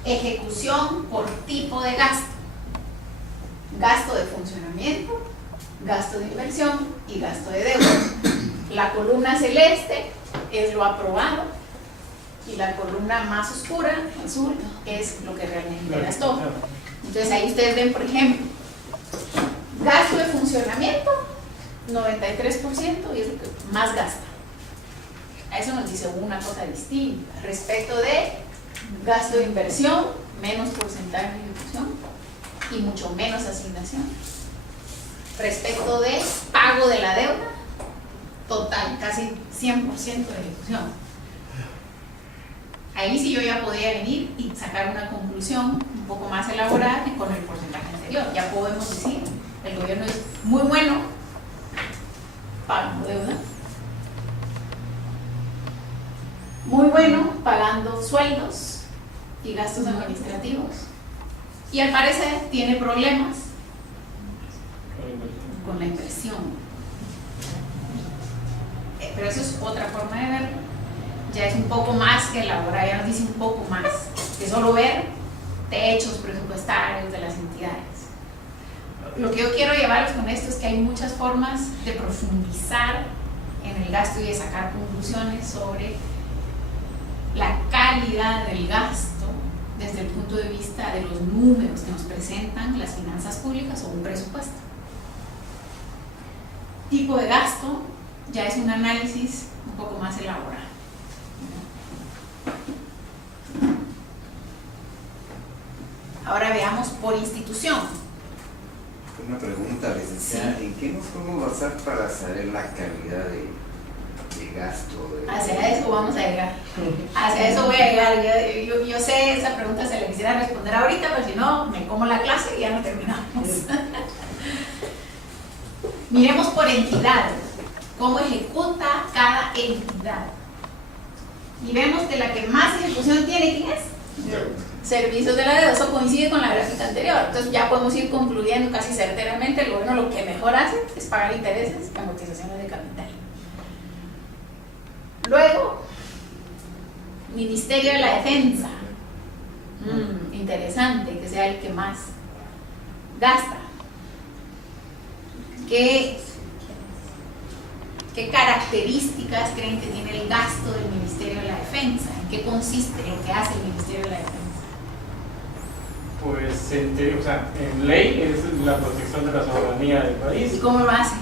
ejecución por tipo de gasto. Gasto de funcionamiento, gasto de inversión y gasto de deuda. La columna celeste es lo aprobado y la columna más oscura, azul, es lo que realmente gastó. Entonces ahí ustedes ven, por ejemplo, gasto de funcionamiento, 93% y es lo que más gasta. A eso nos dice una cosa distinta. Respecto de gasto de inversión, menos porcentaje de ejecución y mucho menos asignación. Respecto de pago de la deuda, total, casi 100% de ejecución. Ahí sí yo ya podría venir y sacar una conclusión un poco más elaborada que con el porcentaje anterior. Ya podemos decir, el gobierno es muy bueno pagando deuda, muy bueno pagando sueldos y gastos administrativos, y al parecer tiene problemas con la inversión. Pero eso es otra forma de verlo. Ya es un poco más elaborada, ya nos dice un poco más que solo ver techos presupuestarios de las entidades. Lo que yo quiero llevarles con esto es que hay muchas formas de profundizar en el gasto y de sacar conclusiones sobre la calidad del gasto desde el punto de vista de los números que nos presentan las finanzas públicas o un presupuesto. Tipo de gasto ya es un análisis un poco más elaborado. Ahora veamos por institución. Una pregunta, licenciada, ¿en qué nos podemos basar para saber la calidad de gasto? Hacia eso vamos a llegar. Hacia eso voy a llegar. Yo sé, esa pregunta se la quisiera responder ahorita, pero si no, me como la clase y ya no terminamos. Miremos por entidad, cómo ejecuta cada entidad. Y vemos que la que más ejecución tiene, ¿quién es? Servicios de la deuda. Eso coincide con la gráfica anterior. Entonces ya podemos ir concluyendo casi certeramente, el gobierno lo que mejor hace es pagar intereses y amortizaciones de capital. Luego, Ministerio de la Defensa. Interesante que sea el que más gasta. ¿Qué características creen que tiene el gasto del Ministerio de la Defensa? ¿En qué consiste lo que hace el Ministerio de la Defensa? Pues en ley es la protección de la soberanía del país. ¿Y cómo lo hace?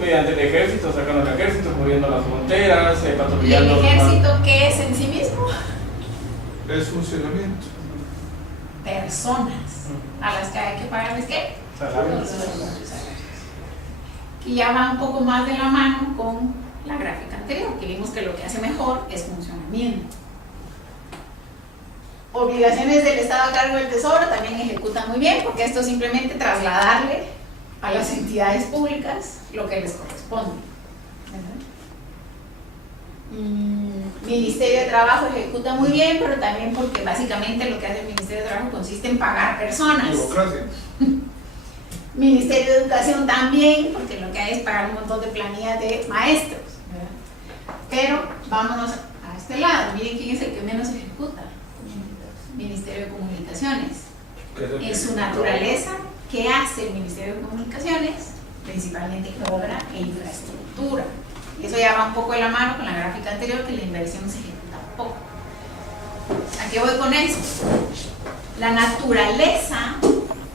Mediante el ejército, sacando el ejército, cubriendo las fronteras, ¿Y el patrullando. ejército qué es en sí mismo? Es funcionamiento. Personas a las que hay que pagarles ¿qué? Salarios. Que ya va un poco más de la mano con la gráfica anterior, que vimos que lo que hace mejor es funcionamiento. Obligaciones del Estado a cargo del Tesoro también ejecuta muy bien, porque esto es simplemente trasladarle a las entidades públicas lo que les corresponde. Ministerio de Trabajo ejecuta muy bien, pero también porque básicamente lo que hace el Ministerio de Trabajo consiste en pagar personas. Burocracia. Ministerio de Educación también, porque lo que hay es pagar un montón de planillas de maestros, ¿verdad? Pero vámonos a este lado, miren quién es el que menos ejecuta. Ministerio de Comunicaciones. En su naturaleza, ¿qué hace el Ministerio de Comunicaciones? Principalmente obra e infraestructura. Eso ya va un poco de la mano con la gráfica anterior, que la inversión se ejecuta poco. ¿A qué voy con eso? La naturaleza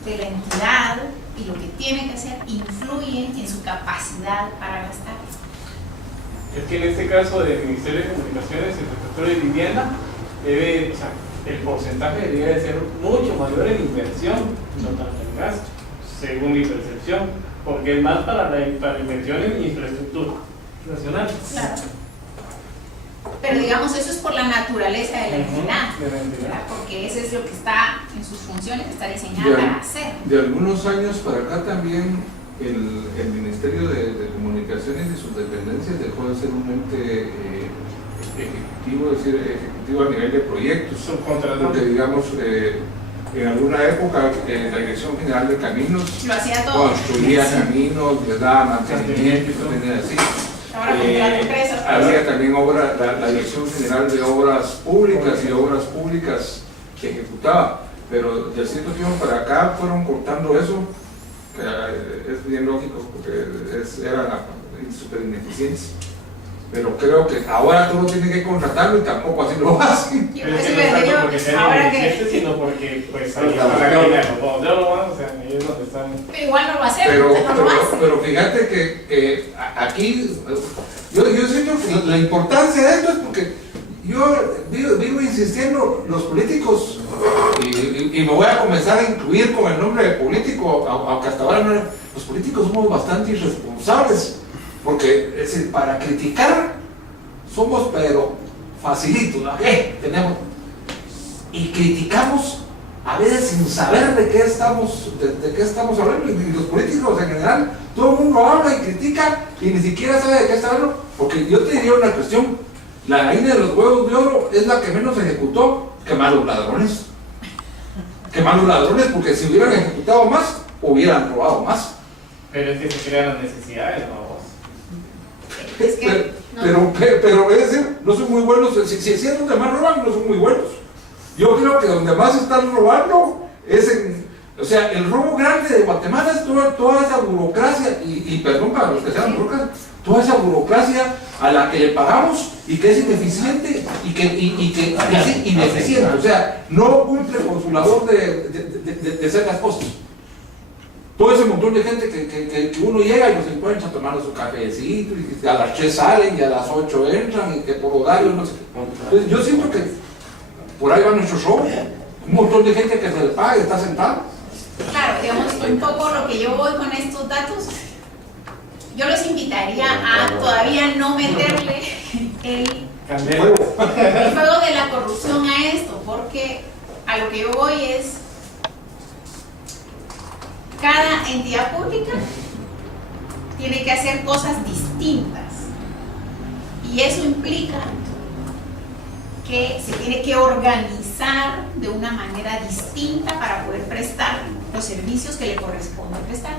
de la entidad y lo que tiene que hacer influye en su capacidad para gastar. Es que en este caso del Ministerio de Comunicaciones, Infraestructura y Vivienda, el porcentaje debería de ser mucho mayor en inversión, no tanto en gasto, según mi percepción, porque es más para inversión en infraestructura nacional. Claro. Pero digamos, eso es por la naturaleza de la entidad, ¿verdad? Porque eso es lo que está en sus funciones, que está diseñada para hacer. De algunos años para acá también el Ministerio de Comunicaciones y sus dependencias dejó de ser un ente ejecutivo, es decir, ejecutivo a nivel de proyectos. Porque digamos, en alguna época la Dirección General de Caminos Lo hacía todo. construía caminos, les daba mantenimiento, tenía así. Ahora contrata empresas. Había también la Dirección General de Obras Públicas y Obras Públicas que ejecutaba, pero de cierto tiempo para acá fueron cortando eso. Es bien lógico porque eran súper ineficientes. Pero creo que ahora tú no tienes que contratarlo y tampoco así lo hacen. Yo Pero por es eso que no es les tanto digo, porque sean ahora ineficientes, que. sino porque pues ahí está la calidad de los dos. Ya lo van, o sea, ahí es donde están. Pero igual no lo hacemos, no lo hacen. Pero fíjate que aquí yo siento que la importancia de esto es porque yo vivo insistiendo, los políticos, y me voy a comenzar a incluir con el nombre de político, aunque hasta ahora no, los políticos somos bastante irresponsables, porque es decir, para criticar somos pero facilitos, ¿no? Tenemos, y criticamos a veces sin saber de qué estamos hablando, y los políticos en general, todo el mundo habla y critica y ni siquiera sabe de qué está hablando, porque yo te diría una cuestión, la gallina de los huevos de oro es la que menos ejecutó, que más los ladrones, porque si hubieran ejecutado más, hubieran robado más. Pero es que se crean las necesidades, ¿no? Es que, no. Pero es decir, no son muy buenos, si los demás roban, no son muy buenos. Yo creo que donde más están robando es en... O sea, el robo grande de Guatemala es toda esa burocracia, y perdón para los que sean burocracia, toda esa burocracia a la que le pagamos y que es ineficiente y que es ineficiente. O sea, no cumple con su labor de hacer las cosas. Todo ese montón de gente que uno llega y los encuentra tomando su cafecito, y a las 3 salen y a las 8 entran y que por horarios no sé qué. Entonces, yo siento que por ahí va nuestro show. Un montón de gente que se le paga y está sentada. Claro, digamos, un poco lo que yo voy con estos datos, yo los invitaría a todavía no meterle el juego de la corrupción a esto, porque a lo que yo voy es, cada entidad pública tiene que hacer cosas distintas y eso implica que se tiene que organizar de una manera distinta para poder prestar los servicios que le corresponde prestar.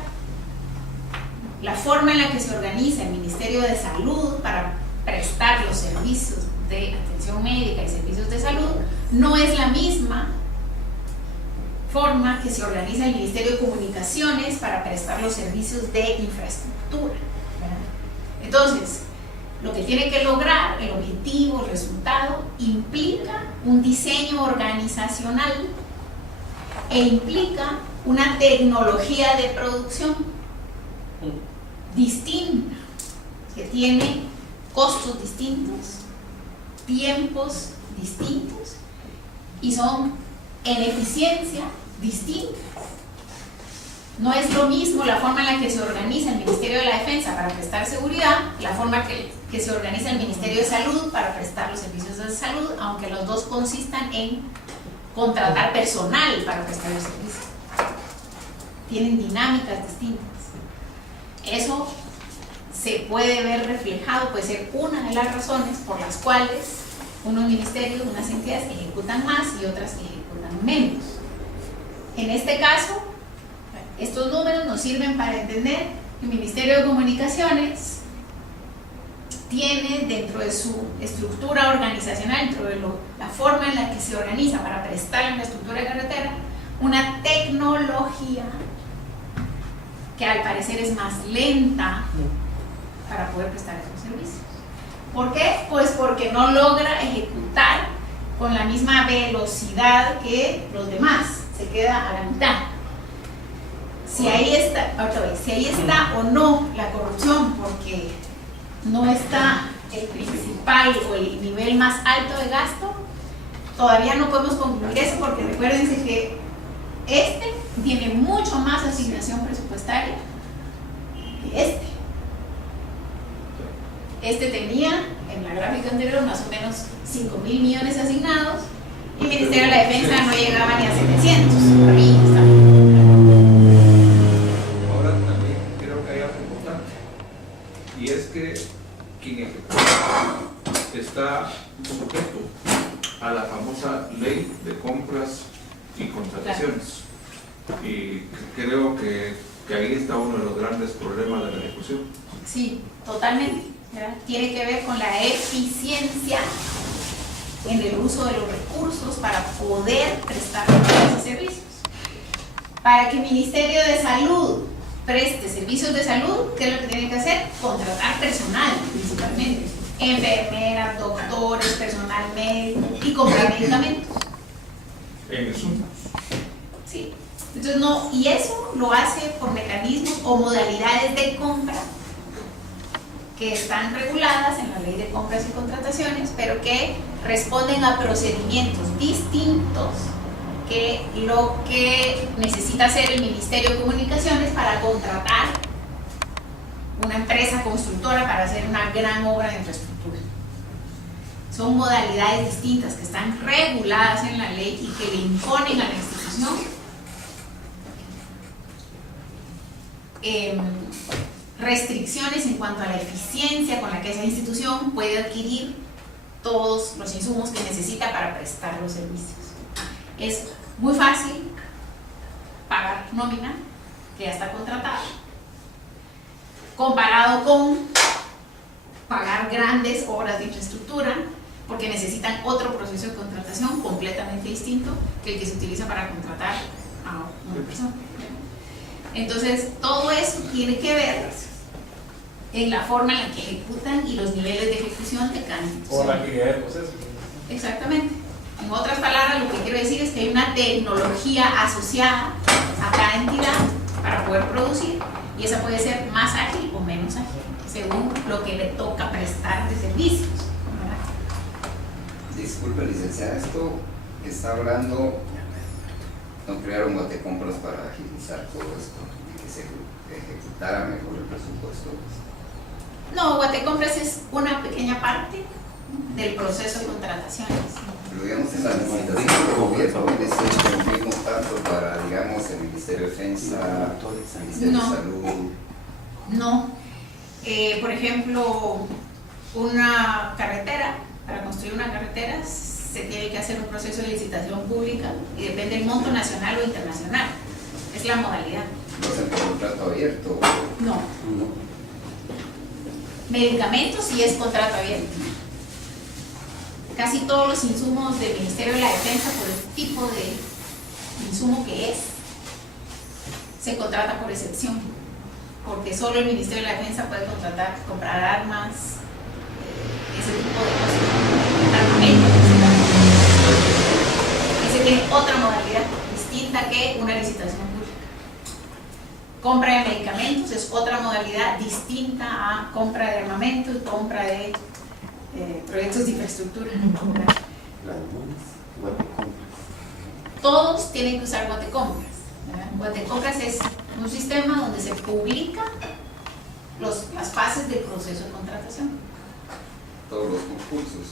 La forma en la que se organiza el Ministerio de Salud para prestar los servicios de atención médica y servicios de salud no es la misma forma que se organiza el Ministerio de Comunicaciones para prestar los servicios de infraestructura, ¿verdad? Entonces, lo que tiene que lograr, el objetivo, el resultado, implica un diseño organizacional e implica una tecnología de producción distinta, que tiene costos distintos, tiempos distintos y son en eficiencia distintas. No es lo mismo la forma en la que se organiza el Ministerio de la Defensa para prestar seguridad, la forma que se organiza el Ministerio de Salud para prestar los servicios de salud, aunque los dos consistan en contratar personal para prestar los servicios. Tienen dinámicas distintas. Eso se puede ver reflejado, puede ser una de las razones por las cuales unos ministerios, unas entidades ejecutan más y otras ejecutan menos. En este caso, estos números nos sirven para entender que el Ministerio de Comunicaciones tiene dentro de su estructura organizacional, dentro de la forma en la que se organiza para prestar la infraestructura de carretera, una tecnología que al parecer es más lenta para poder prestar esos servicios. ¿Por qué? Pues porque no logra ejecutar con la misma velocidad que los demás, se queda a la mitad. Si ahí está o no la corrupción, porque no está el principal o el nivel más alto de gasto, todavía no podemos concluir eso, porque recuérdense que este tiene mucho más asignación presupuestaria que este. Este tenía en la gráfica anterior más o menos 5.000 millones asignados y el Ministerio de la Defensa no llegaba ni a 700. Por ahí está. Ahora también creo que hay algo importante, y es que quien ejecuta está sujeto a la famosa ley de compras y contrataciones. Claro. Y creo que ahí está uno de los grandes problemas de la ejecución. Sí, totalmente, ¿verdad? Tiene que ver con la eficiencia en el uso de los recursos para poder prestar esos servicios. Para que el Ministerio de Salud preste servicios de salud, ¿qué es lo que tiene que hacer? Contratar personal, principalmente. Enfermeras, doctores, personal médico y comprar medicamentos. En eso. Sí. Entonces, no, y eso lo hace por mecanismos o modalidades de compra que están reguladas en la Ley de Compras y Contrataciones, pero que responden a procedimientos distintos que lo que necesita hacer el Ministerio de Comunicaciones para contratar una empresa constructora para hacer una gran obra de infraestructura. Son modalidades distintas que están reguladas en la ley y que le imponen a la institución restricciones en cuanto a la eficiencia con la que esa institución puede adquirir todos los insumos que necesita para prestar los servicios. Es muy fácil pagar nómina, que ya está contratada, comparado con pagar grandes obras de infraestructura porque necesitan otro proceso de contratación completamente distinto que el que se utiliza para contratar a una persona. Entonces, todo eso tiene que ver en la forma en la que ejecutan y los niveles de ejecución de cada institución. O la actividad del proceso. Exactamente. En otras palabras, lo que quiero decir es que hay una tecnología asociada a cada entidad para poder producir, y esa puede ser más ágil o menos ágil, según lo que le toca prestar de servicios, ¿verdad? Disculpe, licenciada, esto que está hablando, no crearon Guatecompras para agilizar todo esto y que se ejecutara mejor el presupuesto. No, Guatecompras es una pequeña parte del proceso de contrataciones. Pero digamos, en la administración del gobierno viene siendo lo mismo tanto para, digamos, el Ministerio de Defensa, el Ministerio No. de Salud. No. Por ejemplo, una carretera, para construir una carretera se tiene que hacer un proceso de licitación pública y depende del monto nacional o internacional. Es la modalidad. No hacen por contrato abierto. No. Medicamentos sí es contrato abierto. Casi todos los insumos del Ministerio de la Defensa, por el tipo de insumo que es, se contrata por excepción, porque solo el Ministerio de la Defensa puede comprar armas, ese tipo de cosas, armamento. Ese tiene otra modalidad distinta que una licitación pública. Compra de medicamentos es otra modalidad distinta a compra de armamento y compra de proyectos de infraestructura. Todos tienen que usar Guatecompras. Guatecompras es un sistema donde se publica las fases del proceso de contratación. Todos los concursos.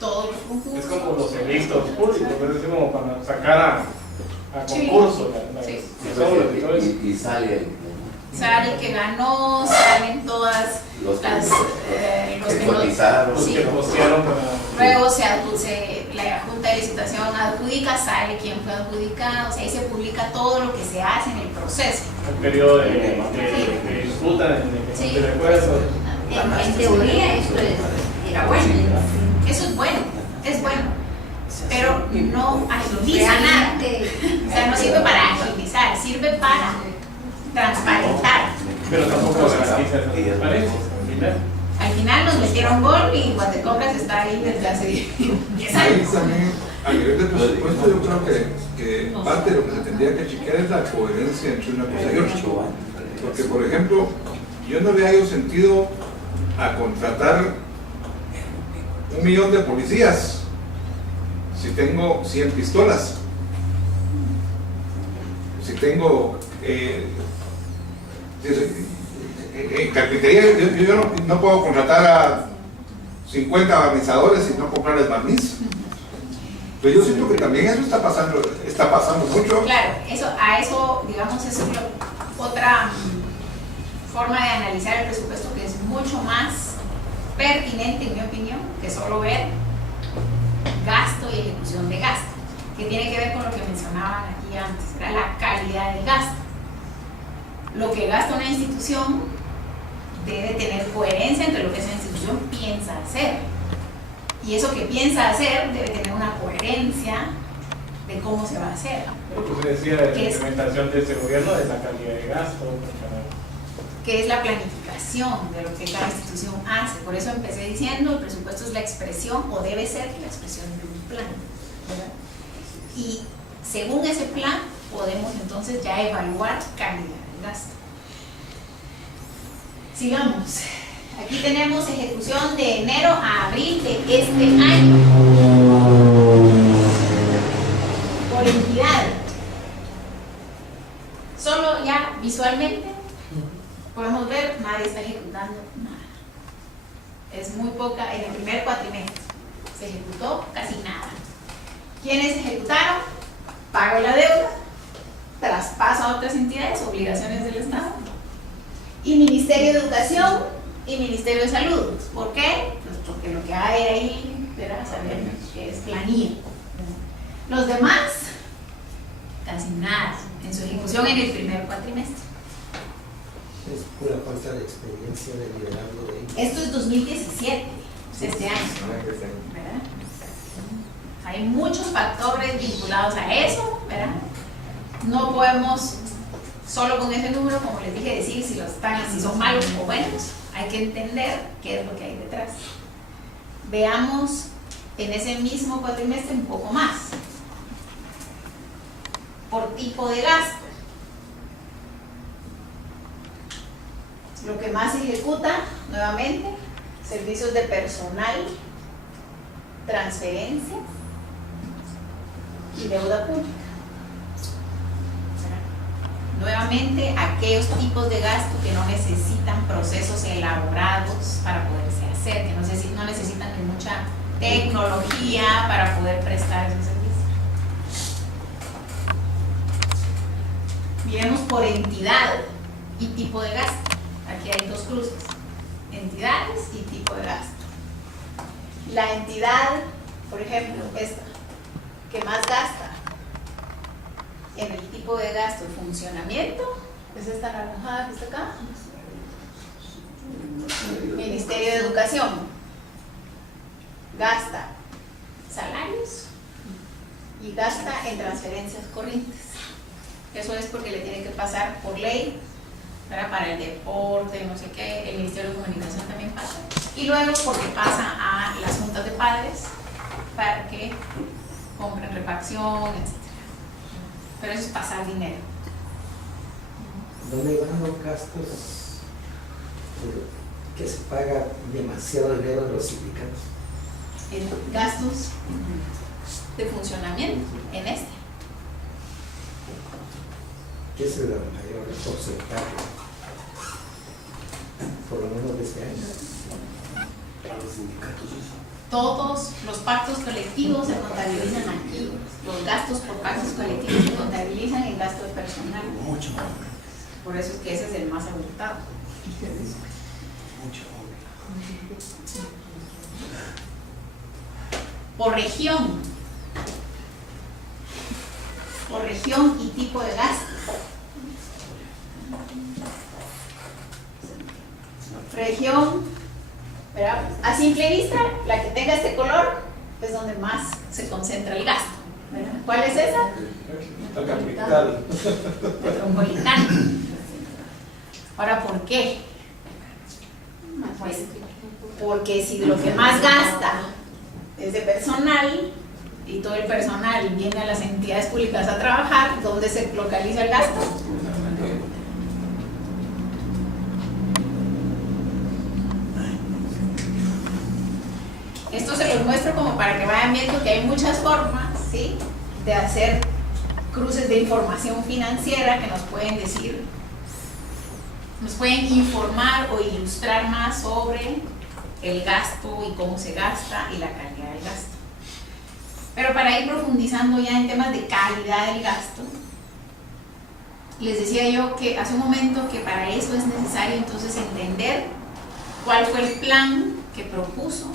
Todos los concursos. Es como los eventos públicos, es decir, como para sacar a concurso Sí. las obras y todo eso. Y sale el Sale que ganó, salen todas los las que cotizaron. Los Sí. que postearon para. Luego la Junta de Licitación adjudica, sale quién fue adjudicado, o sea, ahí se publica todo lo que se hace en el proceso. El periodo de disputa, de Sí. recuerdo. En teoría esto era bueno. Eso es bueno, pero no agiliza nada. O sea, no sirve para agilizar, sirve para transparentar. Pero tampoco garantiza esa transparencia al final. Al final nos metieron gol y Guatecompras está ahí desde hace 10 Ahí años. también, a nivel de presupuesto, yo creo que parte de lo que se tendría que chequear es la coherencia entre una cosa y otra. Porque, por ejemplo, yo no le hallo sentido a contratar 1 millón de policías si tengo 100 pistolas. Si tengo en carpintería, yo no puedo contratar a 50 barnizadores y no comprarles barniz. Pero yo siento que también eso está pasando mucho. Claro, eso, digamos, eso es otra forma de analizar el presupuesto que es mucho más pertinente, en mi opinión, que solo ver gasto y ejecución de gasto, que tiene que ver con lo que mencionaban aquí antes, era la calidad del gasto. Lo que gasta una institución debe tener coherencia entre lo que esa institución piensa hacer. Y eso que piensa hacer debe tener una coherencia de cómo se va a hacer. Lo que se decía de la ¿Qué es? implementación de este gobierno, de la calidad de gasto. Que es la planificación de lo que cada institución hace. Por eso empecé diciendo, el presupuesto es la expresión, o debe ser la expresión de un plan, ¿verdad? Y según ese plan, podemos entonces ya evaluar calidad del gasto. Sigamos. Aquí tenemos ejecución de enero a abril de este año. Por entidad. Solo ya visualmente podemos ver, nadie está ejecutando nada. Es muy poca, en el primer cuatrimestre se ejecutó casi nada. ¿Quiénes ejecutaron? Pago de la deuda, traspaso a otras entidades, obligaciones del Estado, y Ministerio de Educación y Ministerio de Salud. ¿Por qué? Pues porque lo que hay ahí, ¿verdad? Saber que es planilla. Los demás, casi nada, en su ejecución en el primer cuatrimestre. Es pura falta de experiencia de liderazgo de ellos. Esto es 2017, o este año, ¿verdad? Hay muchos factores vinculados a eso, ¿verdad? No podemos solo con ese número, como les dije, decir si son malos o buenos. Hay que entender qué es lo que hay detrás. Veamos en ese mismo cuatrimestre un poco más. Por tipo de gasto. Lo que más se ejecuta, nuevamente, servicios de personal, transferencias y deuda pública. Nuevamente, aquellos tipos de gasto que no necesitan procesos elaborados para poderse hacer, que no necesitan de mucha tecnología para poder prestar esos servicios. Miremos por entidad y tipo de gasto. Aquí hay dos cruces, entidades y tipo de gasto. La entidad, por ejemplo, esta, que más gasta en el tipo de gasto de funcionamiento, es esta naranjada que está acá, Ministerio de Educación, gasta salarios y gasta en transferencias corrientes. Eso es porque le tiene que pasar por ley, para el deporte, no sé qué, el Ministerio de Comunicación también pasa, y luego porque pasa a las juntas de padres para que compren refacción, etc. Pero eso es pasar dinero. ¿Dónde van los gastos que se paga demasiado dinero de los sindicatos? En gastos de funcionamiento, en este. ¿Qué es el mayor porcentaje? Por lo menos de este año. Los sindicatos. Todos los pactos colectivos se contabilizan aquí. Los gastos por pactos colectivos se contabilizan en gasto de personal. Mucho. Por eso es que ese es el más abultado. Mucho. Por región y tipo de gasto. Región, ¿verdad? A simple vista, la que tenga este color es donde más se concentra el gasto, ¿verdad? ¿Cuál es esa? La capital. Metropolitana. Ahora, ¿por qué? Pues porque si lo que más gasta es de personal y todo el personal viene a las entidades públicas a trabajar, ¿dónde se localiza el gasto? Esto se los muestro como para que vayan viendo que hay muchas formas, ¿sí?, de hacer cruces de información financiera que nos pueden decir, nos pueden informar o ilustrar más sobre el gasto y cómo se gasta y la calidad del gasto. Pero para ir profundizando ya en temas de calidad del gasto, les decía yo que hace un momento que para eso es necesario entonces entender cuál fue el plan que propuso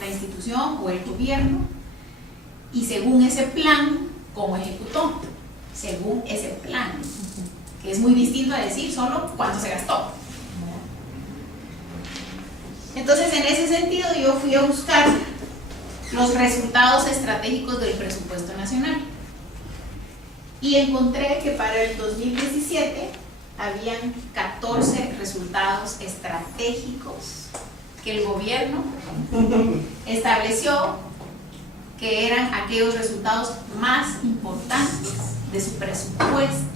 la institución o el gobierno y según ese plan, cómo ejecutó, según ese plan, que es muy distinto a decir solo cuánto se gastó. Entonces, en ese sentido, yo fui a buscar los resultados estratégicos del presupuesto nacional y encontré que para el 2017 habían 14 resultados estratégicos que el gobierno estableció que eran aquellos resultados más importantes de su presupuesto.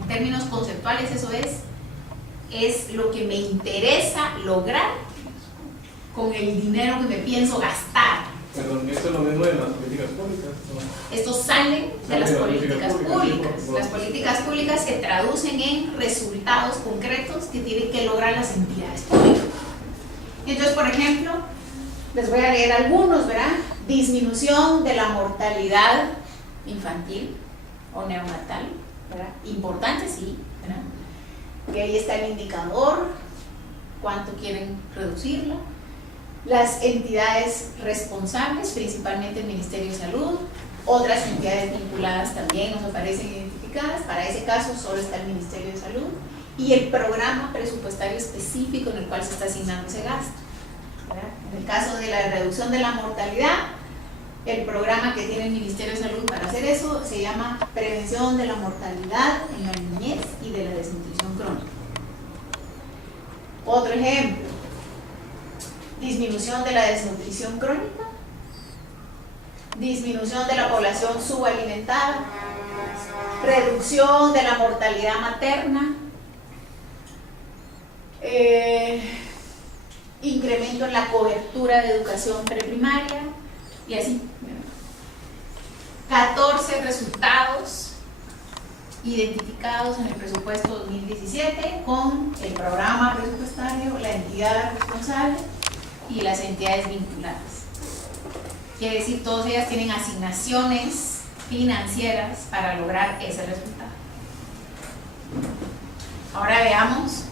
En términos conceptuales, eso es lo que me interesa lograr con el dinero que me pienso gastar. Perdón, esto es lo mismo de las políticas públicas, ¿no? Estos salen de las políticas públicas. Las políticas públicas se traducen en resultados concretos que tienen que lograr las entidades públicas. Entonces, por ejemplo, les voy a leer algunos, ¿verdad? Disminución de la mortalidad infantil o neonatal, ¿verdad? Importante, sí, ¿verdad? Que ahí está el indicador, cuánto quieren reducirla. Las entidades responsables, principalmente el Ministerio de Salud, otras entidades vinculadas también nos aparecen identificadas. Para ese caso solo está el Ministerio de Salud y el programa presupuestario específico en el cual se está asignando ese gasto. ¿verdad? En el caso de la reducción de la mortalidad, el programa que tiene el Ministerio de Salud para hacer eso se llama Prevención de la Mortalidad en la Niñez y de la Desnutrición Crónica. Otro ejemplo, disminución de la desnutrición crónica, disminución de la población subalimentada, reducción de la mortalidad materna, incremento en la cobertura de educación preprimaria y así. 14 resultados identificados en el presupuesto 2017 con el programa presupuestario, la entidad responsable y las entidades vinculadas. Quiere decir, todas ellas tienen asignaciones financieras para lograr ese resultado. Ahora veamos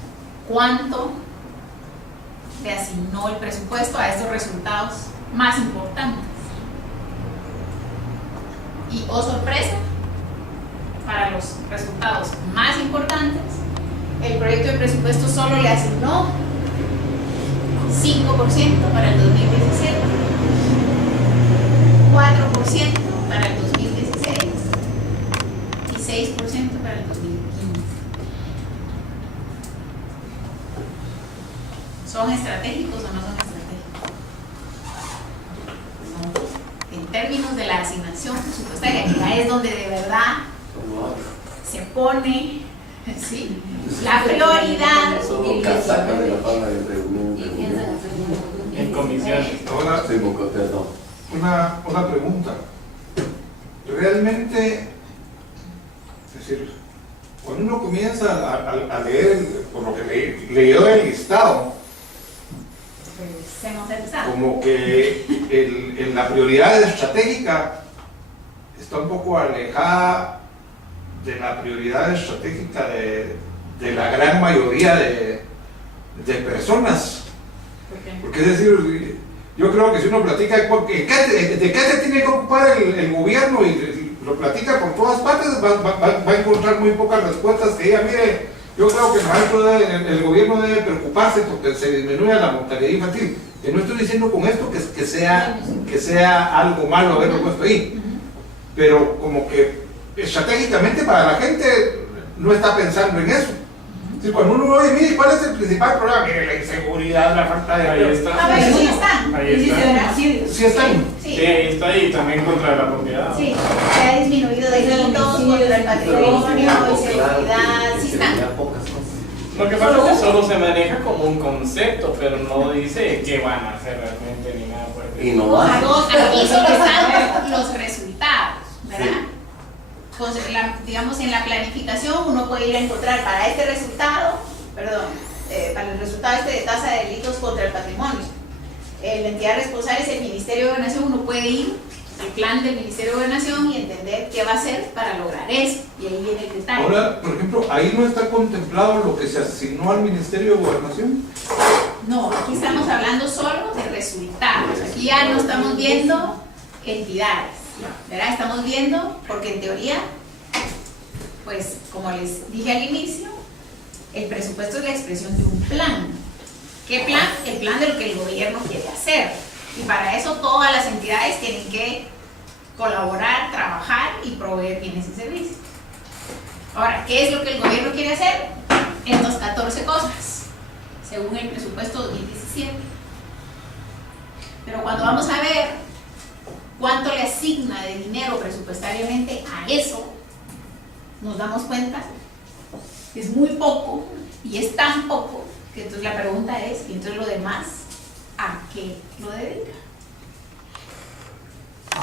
cuánto le asignó el presupuesto a estos resultados más importantes. Y oh sorpresa, para los resultados más importantes, el proyecto de presupuesto solo le asignó 5% para el 2017, 4% para el 2016 y 6% para el 2015. ¿Son estratégicos o no son estratégicos? En términos de la asignación presupuestaria, que ya es donde de verdad se pone, ¿sí?, la prioridad En comisiones. Ahora, una pregunta. Realmente, es decir, cuando uno comienza a leer, por lo que leyó el listado, como que la prioridad estratégica está un poco alejada de la prioridad estratégica de la gran mayoría de personas. Porque es decir, yo creo que si uno platica de qué se tiene que ocupar el gobierno y lo platica por todas partes, va a encontrar muy pocas respuestas que diga, mire, yo creo que el gobierno debe preocuparse porque se disminuya la mortalidad infantil. Y no estoy diciendo con esto que sea algo malo haberlo puesto ahí, pero como que estratégicamente para la gente no está pensando en eso. Si cuando uno oye, mire, ¿cuál es el principal problema? Mire, la inseguridad, la falta de... Ahí está. A ver, sí están. Ahí está. Sí están. Sí, ahí está, y también contra la propiedad. Sí, se ha disminuido delitos contra el patrimonio, inseguridad, sí están. Lo que pasa es que solo se maneja como un concepto, pero no dice qué van a hacer realmente ni nada por el estilo. Y no va. Aquí solo están los resultados, ¿verdad? Entonces, digamos, en la planificación uno puede ir a encontrar para este resultado, para el resultado de tasa de delitos contra el patrimonio. La entidad responsable es el Ministerio de Gobernación. Uno puede ir al plan del Ministerio de Gobernación y entender qué va a hacer para lograr eso. Y ahí viene el detalle. Ahora, por ejemplo, ahí no está contemplado lo que se asignó al Ministerio de Gobernación. No, aquí estamos hablando solo de resultados. Aquí ya no estamos viendo entidades, ¿verdad? Estamos viendo, porque en teoría, pues como les dije al inicio, el presupuesto es la expresión de un plan. ¿Qué plan? El plan de lo que el gobierno quiere hacer. Y para eso todas las entidades tienen que colaborar, trabajar y proveer bienes y servicios. Ahora, ¿qué es lo que el gobierno quiere hacer? Estas 14 cosas, según el presupuesto 2017. Pero cuando vamos a ver cuánto le asigna de dinero presupuestariamente a eso, nos damos cuenta que es muy poco, y es tan poco que entonces la pregunta es, ¿y entonces lo demás a qué lo dedica?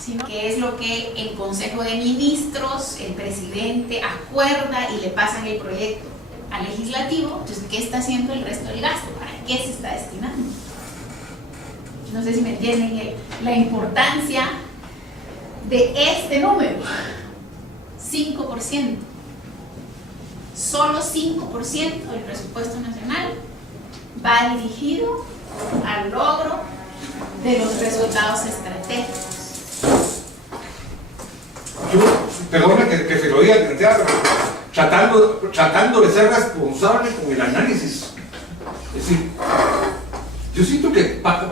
Sino que es lo que el Consejo de Ministros, el presidente acuerda y le pasan el proyecto al legislativo. Entonces, ¿qué está haciendo el resto del gasto? ¿Para qué se está destinando? No sé si me entienden la importancia de este número. 5%. Solo 5% del presupuesto nacional va dirigido al logro de los resultados estratégicos. Yo, perdone que se lo diga, licenciada, tratando de ser responsable con el análisis. Es decir, Yo siento que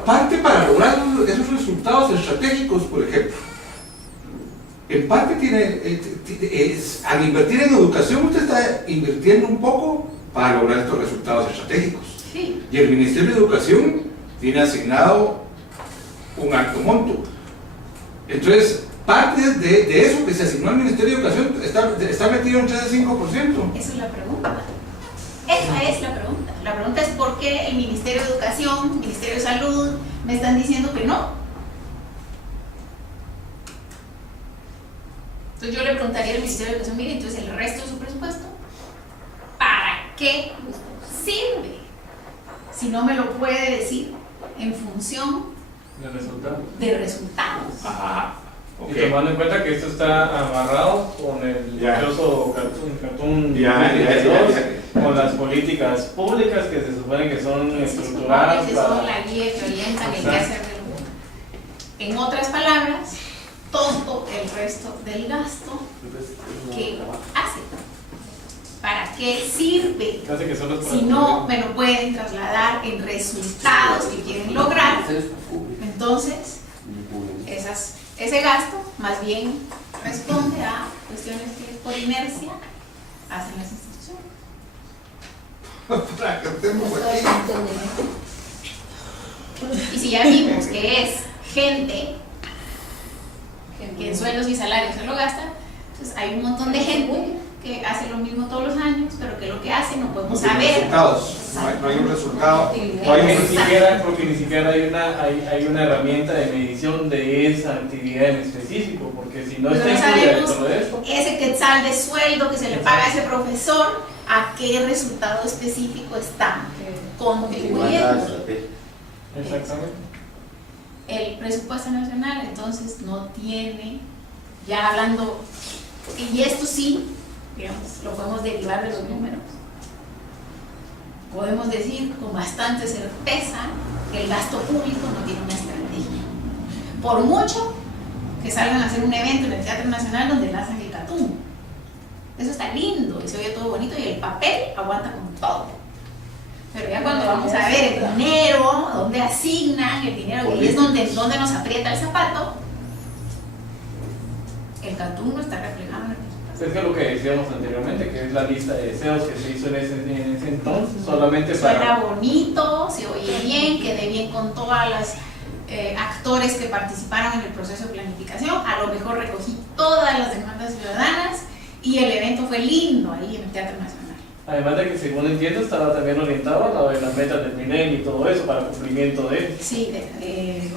parte para lograr esos resultados estratégicos, por ejemplo, en parte al invertir en educación usted está invirtiendo un poco para lograr estos resultados estratégicos. Sí. Y el Ministerio de Educación tiene asignado un alto monto. Entonces, parte de eso que se asignó al Ministerio de Educación está metido en 3 de 5%. Esa es la pregunta. Esa es la pregunta. La pregunta es por qué el Ministerio de Educación, el Ministerio de Salud, me están diciendo que no. Entonces yo le preguntaría al Ministerio de Educación, mire, entonces el resto de su presupuesto, ¿para qué sirve? Si no me lo puede decir en función de resultados. de resultados. Ajá. Y tomando en cuenta que esto está amarrado con el dichoso Cartoon Ya. 22, con las políticas públicas que se supone que son estructuradas. Que son la guía que orientan el quehacer del mundo. En otras palabras, todo el resto del gasto que hace. ¿Para qué sirve? Casi que solo es para Si no me lo pueden trasladar en resultados que quieren lograr, entonces ese gasto más bien responde a cuestiones que por inercia hacen las instituciones. Para que estemos aquí. Y si ya vimos que es gente que en sueldos y salarios se lo gasta, entonces hay un montón de gente que hace lo mismo todos los años, pero que lo que hace no podemos No tiene saber. resultados. No hay un resultado. No hay un Porque ni siquiera hay una herramienta de medición de esa actividad en específico, porque si no Pero está no incluida sabemos dentro de esto. ese quetzal de sueldo que se le paga a ese profesor, a qué resultado específico está contribuyendo. Exactamente. El presupuesto nacional entonces no tiene, ya hablando, y esto sí, digamos, lo podemos derivar de los números, podemos decir con bastante certeza que el gasto público no tiene una estrategia. Por mucho que salgan a hacer un evento en el Teatro Nacional donde lanzan el catún, eso está lindo y se oye todo bonito y el papel aguanta con todo. Pero ya cuando vamos a ver el dinero, dónde asignan el dinero, y es donde nos aprieta el zapato, el catún no está reflejado en el presupuesto. Es que lo que decíamos anteriormente, que es la lista de deseos que se hizo en ese entonces, solamente Suena para... bonito, se oye bien, quedé bien con todas las actores que participaron en el proceso de planificación, a lo mejor recogí todas las demandas ciudadanas y el evento fue lindo ahí en el Teatro Nacional. Además de que, según entiendo, estaba también orientado a lo de las metas del milenio y todo eso, para cumplimiento de... Sí,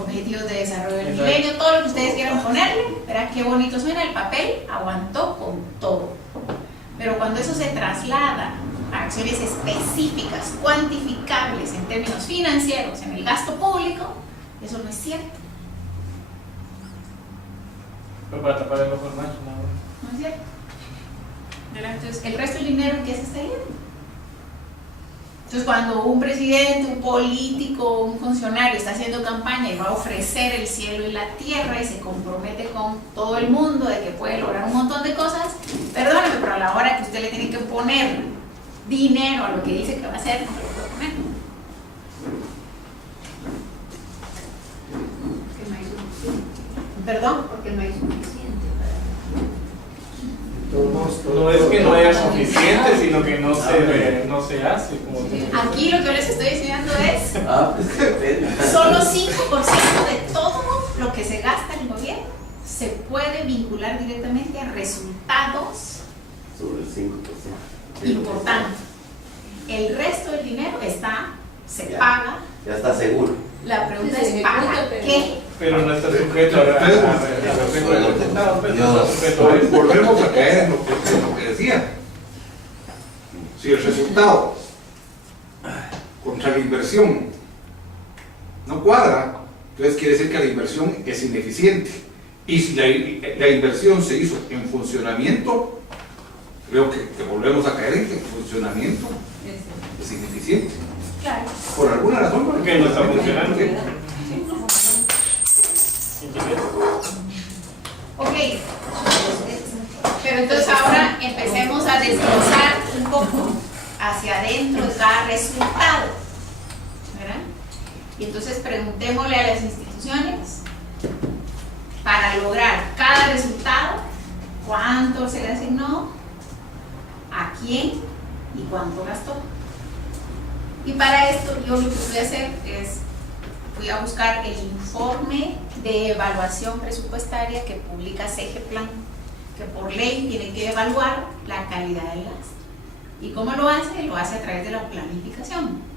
objetivos de desarrollo del Exacto. milenio, todo lo que ustedes quieran ponerle, verá qué bonito suena, el papel aguantó con todo. Pero cuando eso se traslada a acciones específicas, cuantificables en términos financieros, en el gasto público, eso no es cierto. Pero para tapar el ojo al macho, ¿no? No es cierto. Entonces, el resto del dinero que se está yendo. Entonces, cuando un presidente, un político, un funcionario está haciendo campaña y va a ofrecer el cielo y la tierra y se compromete con todo el mundo de que puede lograr un montón de cosas, perdóneme, pero a la hora que usted le tiene que poner dinero a lo que dice que va a hacer, no lo puede poner. Porque no hay suficiente. ¿Perdón? Porque no hay suficiente No es que no haya suficiente, sino que no se hace. Como Aquí lo que les estoy diciendo es Pues qué pena. solo 5% de todo lo que se gasta en el gobierno se puede vincular directamente a resultados Sobre el 5%. importantes. El resto del dinero se Ya. paga. Ya está seguro. La pregunta Sí, se es ejecuta, ¿para pero- qué? Pero no está sujeto a no está sujeto a eso. Volvemos a caer en lo que decía. Si el resultado contra la inversión no cuadra, entonces quiere decir que la inversión es ineficiente. Y si la inversión se hizo en funcionamiento, creo que volvemos a caer en que el funcionamiento es ineficiente. Claro. Por alguna razón. Porque no está funcionando. Ok. Pero entonces ahora empecemos a desglosar un poco hacia adentro de cada resultado. ¿Verdad? Y entonces preguntémosle a las instituciones para lograr cada resultado, cuánto se le asignó, a quién y cuánto gastó. Y para esto yo lo que voy a hacer es, voy a buscar el informe de evaluación presupuestaria que publica CEGEPLAN, que por ley tiene que evaluar la calidad del gasto. ¿Y cómo lo hace? Lo hace a través de la planificación.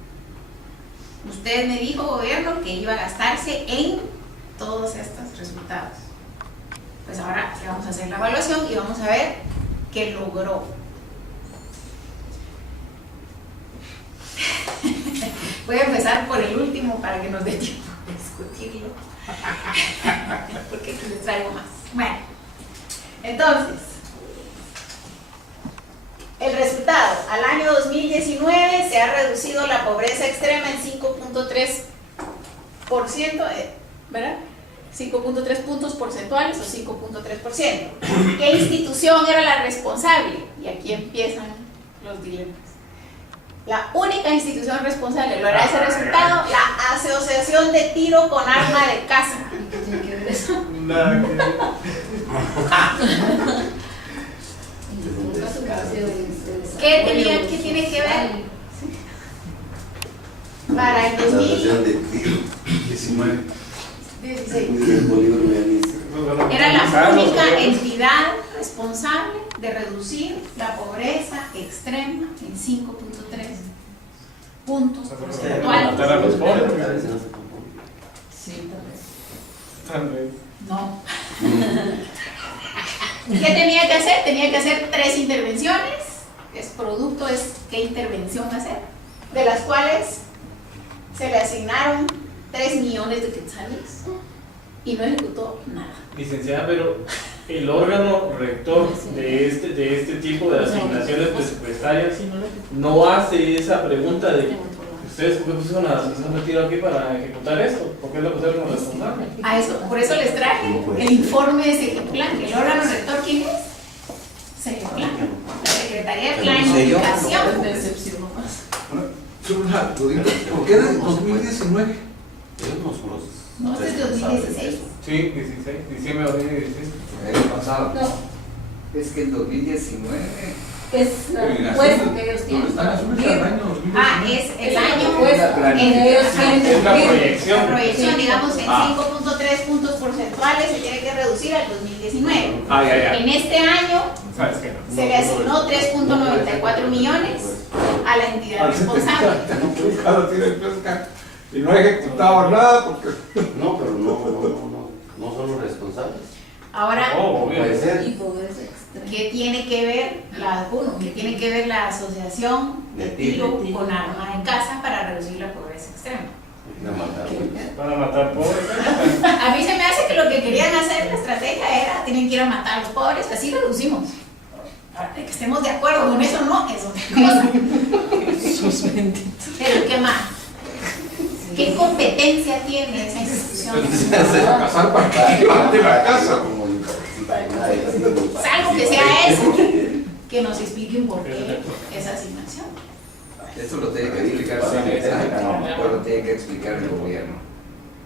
Usted me dijo, gobierno, que iba a gastarse en todos estos resultados. Pues ahora le vamos a hacer la evaluación y vamos a ver qué logró. Voy a empezar por el último para que nos dé tiempo de discutirlo. Porque aquí les traigo más. Bueno, entonces, el resultado. Al año 2019 se ha reducido la pobreza extrema en 5.3%, ¿verdad? 5.3 puntos porcentuales o 5.3%. ¿Qué institución era la responsable? Y aquí empiezan los dilemas. La única institución responsable de lograr ese resultado, la Asociación de Tiro con Arma de Caza. ¿Qué tiene que ver eso? Nada que ver. ¿Qué tiene que ver? Para el 2019. Era la única entidad responsable de reducir la pobreza extrema en 5.3 puntos porcentuales. Matar a los pobres. Sí, Tal vez. no. ¿Qué tenía que hacer? Tenía que hacer 3 intervenciones. Es producto, es qué intervención hacer, de las cuales se le asignaron 3 millones de quetzales y no ejecutó nada. Licenciada, pero el órgano rector de este tipo de asignaciones presupuestarias no hace esa pregunta de ¿ustedes por qué pusieron a la asociación de tiro aquí para ejecutar esto? ¿Por qué lo pusieron como responsable? A eso, por eso les traje el informe de CEGEPLAN. ¿El órgano rector quién es? CEGEPLAN, la Secretaría de Planificación. ¿Por qué era en 2019? No, este es 2016. Sí, 16, diciembre de 2016. El año pasado. No, Es que el 2019. es la encuesta que ellos tienen. Están azules al año 2019. Ah, es el año Pues, la planificación. ellos tienen Es la que cumplir. proyección. La proyección, digamos, en 5.3 puntos porcentuales se tiene que reducir al 2019. Ah, ya. En este año ¿Sabes qué? se le asignó 3.94 millones a la entidad responsable. Cada tiro de pesca y no ha ejecutado nada porque No, pero no son los responsables. Ahora, Oh, obvio. Puede ser. Y pobreza extrema. ¿qué tiene que ver qué tiene que ver la asociación de tiro con arma en casa para reducir la pobreza extrema? De matar. Van a matar pobres. A mí se me hace que lo que querían hacer, la estrategia era, tienen que ir a matar a los pobres, así reducimos. Ahora, de que estemos de acuerdo con eso, no, es otra cosa. Pero ¿qué más? ¿Qué competencia tiene esa institución? casar para de la casa. Salvo que sea eso, que nos expliquen por qué esa asignación. Eso lo tiene que explicar o lo tiene que explicar el gobierno.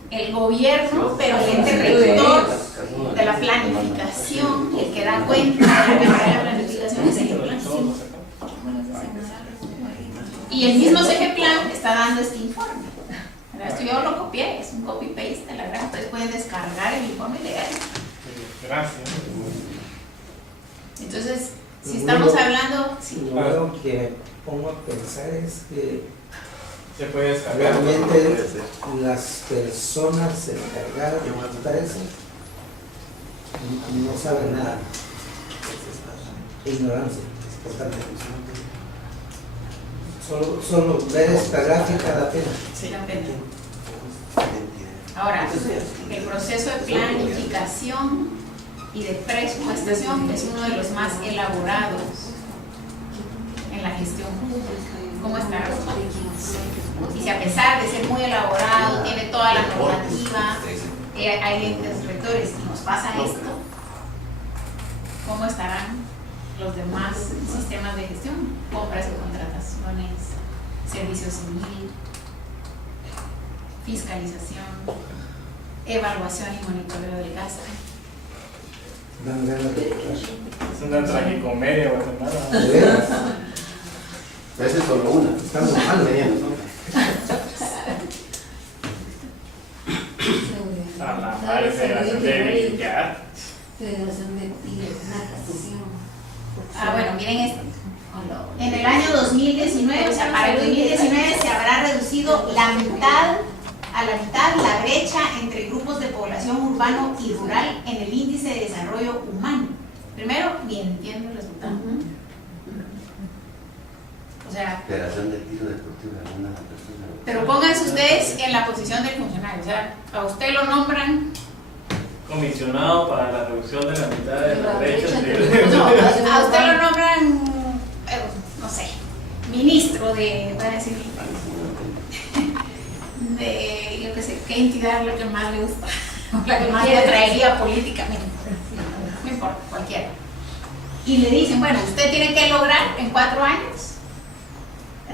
El gobierno, pero el ente rector de la planificación, el que da cuenta de la planificación es el plan. Y el mismo CEGEPLAN está dando este informe. Esto yo lo copié, es un copy-paste de la gran, ustedes pueden descargar el informe y leerlo. Gracias. Entonces, si estamos hablando, sí. Lo que pongo a pensar es que Se puede descargar. realmente las personas encargadas de ejecutar eso no saben nada. Ignorancia, totalmente. Solo ver esta gráfica da pena. Sí, la pena. Ahora, el proceso de planificación y de presupuestación es uno de los más elaborados en la gestión pública. ¿Cómo está? Y si a pesar de ser muy elaborado, tiene toda la normativa, hay entes rectores y nos pasa esto, ¿cómo estarán los demás sistemas de gestión? Compras y contrataciones, servicio civil. fiscalización, evaluación y monitoreo del gasto. Dan ganas de llorar. Es una tragicomedia, Guatemala. ¿De veras? Esa es solo una. Estamos mal, Veníamos. A la madre Federación de Brillar. Federación de Tiro, natación. Bueno, miren esto. En el año 2019, o sea, para el 2019 se habrá reducido a la mitad la brecha entre grupos de población urbano y rural en el índice de desarrollo humano. Primero, ni entiendo el resultado. O sea, Federación de Tiro Deportivo de alguna persona. pero pónganse ustedes en la posición del funcionario. O sea, a usted lo nombran, Comisionado para la reducción de la mitad de la brecha. no, a usted lo nombran, no sé, ministro de, voy a decir, de, yo qué sé, qué entidad es la que más le gusta, la que más le atraería políticamente, no importa, cualquiera. Y le dicen, bueno, usted tiene que lograr en 4 años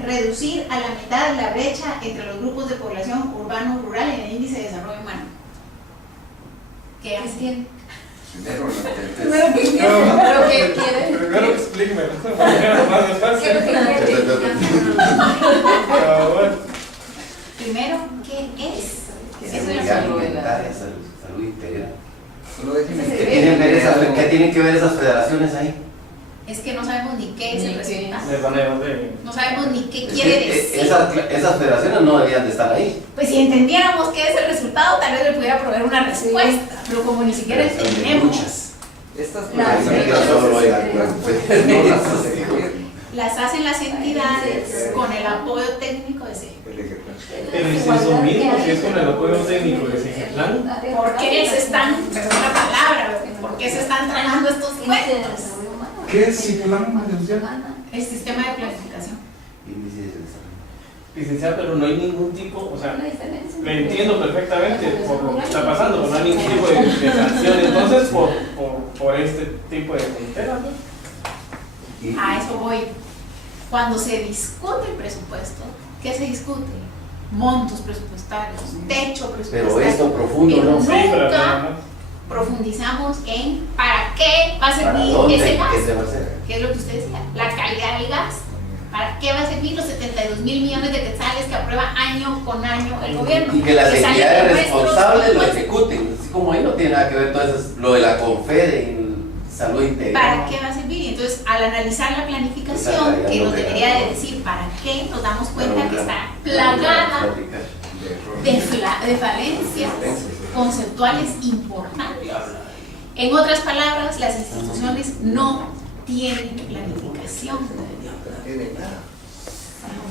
reducir a la mitad la brecha entre los grupos de población urbano-rural en el índice de desarrollo humano. ¿Qué hace? Primero lo que Primero que quiere, pero que quiere. Primero explíqueme, más despacio. ¿Qué es lo que quiere? Primero, ¿qué es? Que Esa es se la veía pregunta. alimentaria, salud integral. Solo déjenme ¿Qué tienen que ver esas federaciones ahí? Es que no sabemos ni qué es el resultado. De manera de. No sabemos ni qué Es quiere que, decir. esas federaciones no deberían de estar ahí. Pues si entendiéramos qué es el resultado, tal vez le pudiera proveer una respuesta. Pero como ni siquiera Pero son entendemos, muchas. estas La federaciones Yo solo voy a no las hace el gobierno. las hacen las entidades con el apoyo técnico de ese. Pero es eso mismo, si es con el apoyo técnico de Cigeplan. ¿Por qué se están, perdón la palabra, por qué se están tragando estos cuentos? ¿Qué es Ciplan, licenciada? El sistema de planificación. Índice de desarrollo. Licenciado, pero no hay ningún tipo, o sea, La diferencia. le entiendo perfectamente por lo que está pasando, pero no hay ningún tipo de sanción entonces por este tipo de fronteras, ¿no? Y- A eso voy. Cuando se discute el presupuesto, ¿qué se discute? Montos presupuestarios, techo presupuestario. Pero esto profundo, Pero ¿no? Sí, pero nunca nada más. profundizamos en para qué va a ¿Para servir dónde? ese ¿Qué gasto. se va a hacer? ¿Qué es lo que usted decía? La calidad del gasto. ¿Para qué va a servir los 72,000 millones de quetzales que aprueba año con año el gobierno? Y que las salen de entidades nuestros responsables lo impuestos. ejecuten. Así como ahí no tiene nada que ver todo eso, lo de la CONFED en salud integral. ¿Para qué va a servir? Y entonces, al analizar la planificación, Exacto, que ya nos no debería de deja. decir para qué, nos damos cuenta Pero, que está claro, plagada platicar. de falencias conceptuales importantes. En otras palabras, las instituciones no tienen planificación.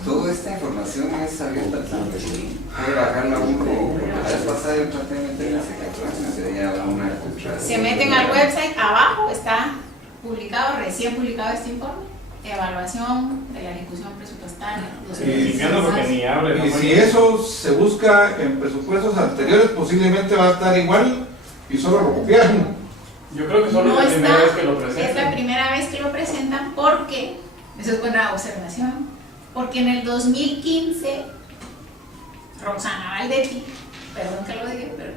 Toda esta información es abierta al público. Puede bajarla uno. La vez pasada yo traté de meter en Cicatlan, sería una. Se meten al website, abajo está publicado, recién publicado este informe, evaluación de la ejecución presupuestaria. Limpiando porque ni abre. Y ¿no? si eso se busca en presupuestos anteriores, posiblemente va a estar igual y solo lo copiaron. Yo creo que solo No es la primera vez que lo está, es la presentan. primera vez que lo presentan porque, esa es buena observación, porque en el 2015, Roxana Valdetti, perdón que lo diga, pero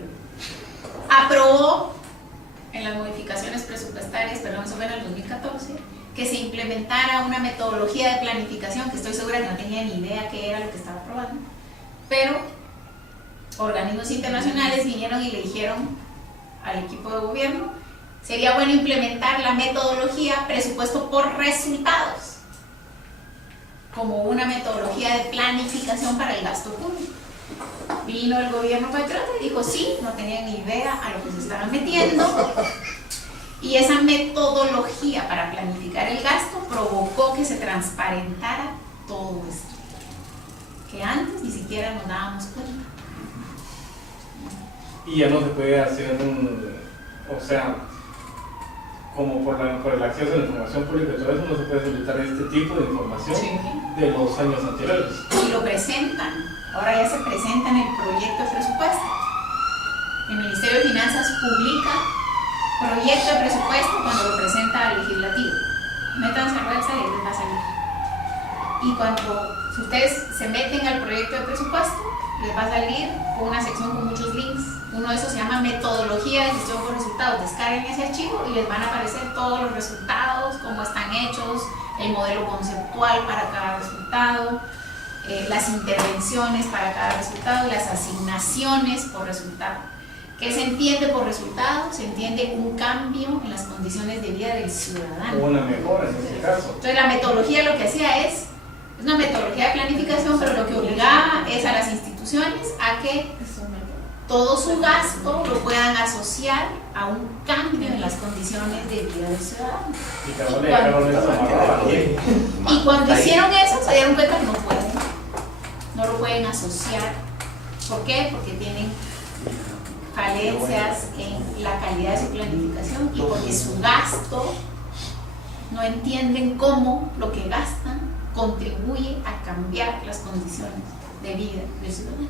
aprobó en las modificaciones presupuestarias, perdón, eso fue en el 2014, que se implementara una metodología de planificación que estoy segura que no tenía ni idea qué era lo que estaba aprobando, pero organismos internacionales vinieron y le dijeron al equipo de gobierno, sería bueno implementar la metodología presupuesto por resultados como una metodología de planificación para el gasto público. Vino el gobierno patriota y dijo sí, no tenían ni idea a lo que se estaban metiendo, y esa metodología para planificar el gasto provocó que se transparentara todo esto, que antes ni siquiera nos dábamos cuenta. Y ya no se puede hacer o sea, como por el acceso a la información pública y todo eso, no se puede solicitar este tipo de información de los años anteriores. Y lo presentan, ahora ya se presenta en el proyecto de presupuesto. El Ministerio de Finanzas publica proyecto de presupuesto cuando lo presenta al legislativo. Métanse al website y les va a salir. Y cuando si ustedes se meten al proyecto de presupuesto, les va a salir una sección con muchos links. Uno de esos se llama metodología de gestión por resultados. Descarguen ese archivo y les van a aparecer todos los resultados, cómo están hechos, el modelo conceptual para cada resultado, las intervenciones para cada resultado y las asignaciones por resultado. ¿Qué se entiende por resultado? Se entiende un cambio en las condiciones de vida del ciudadano. O una mejora en este caso. Entonces la metodología lo que hacía es una metodología de planificación, pero lo que obligaba es a las instituciones a que todo su gasto lo puedan asociar a un cambio en las condiciones de vida del ciudadano. Y cada le dejaron esto amarrado aquí. Y cuando hicieron eso se dieron cuenta que no lo pueden asociar. ¿Por qué? Porque tienen falencias en la calidad de su planificación y porque su gasto no entienden cómo lo que gastan contribuye a cambiar las condiciones de vida del ciudadano.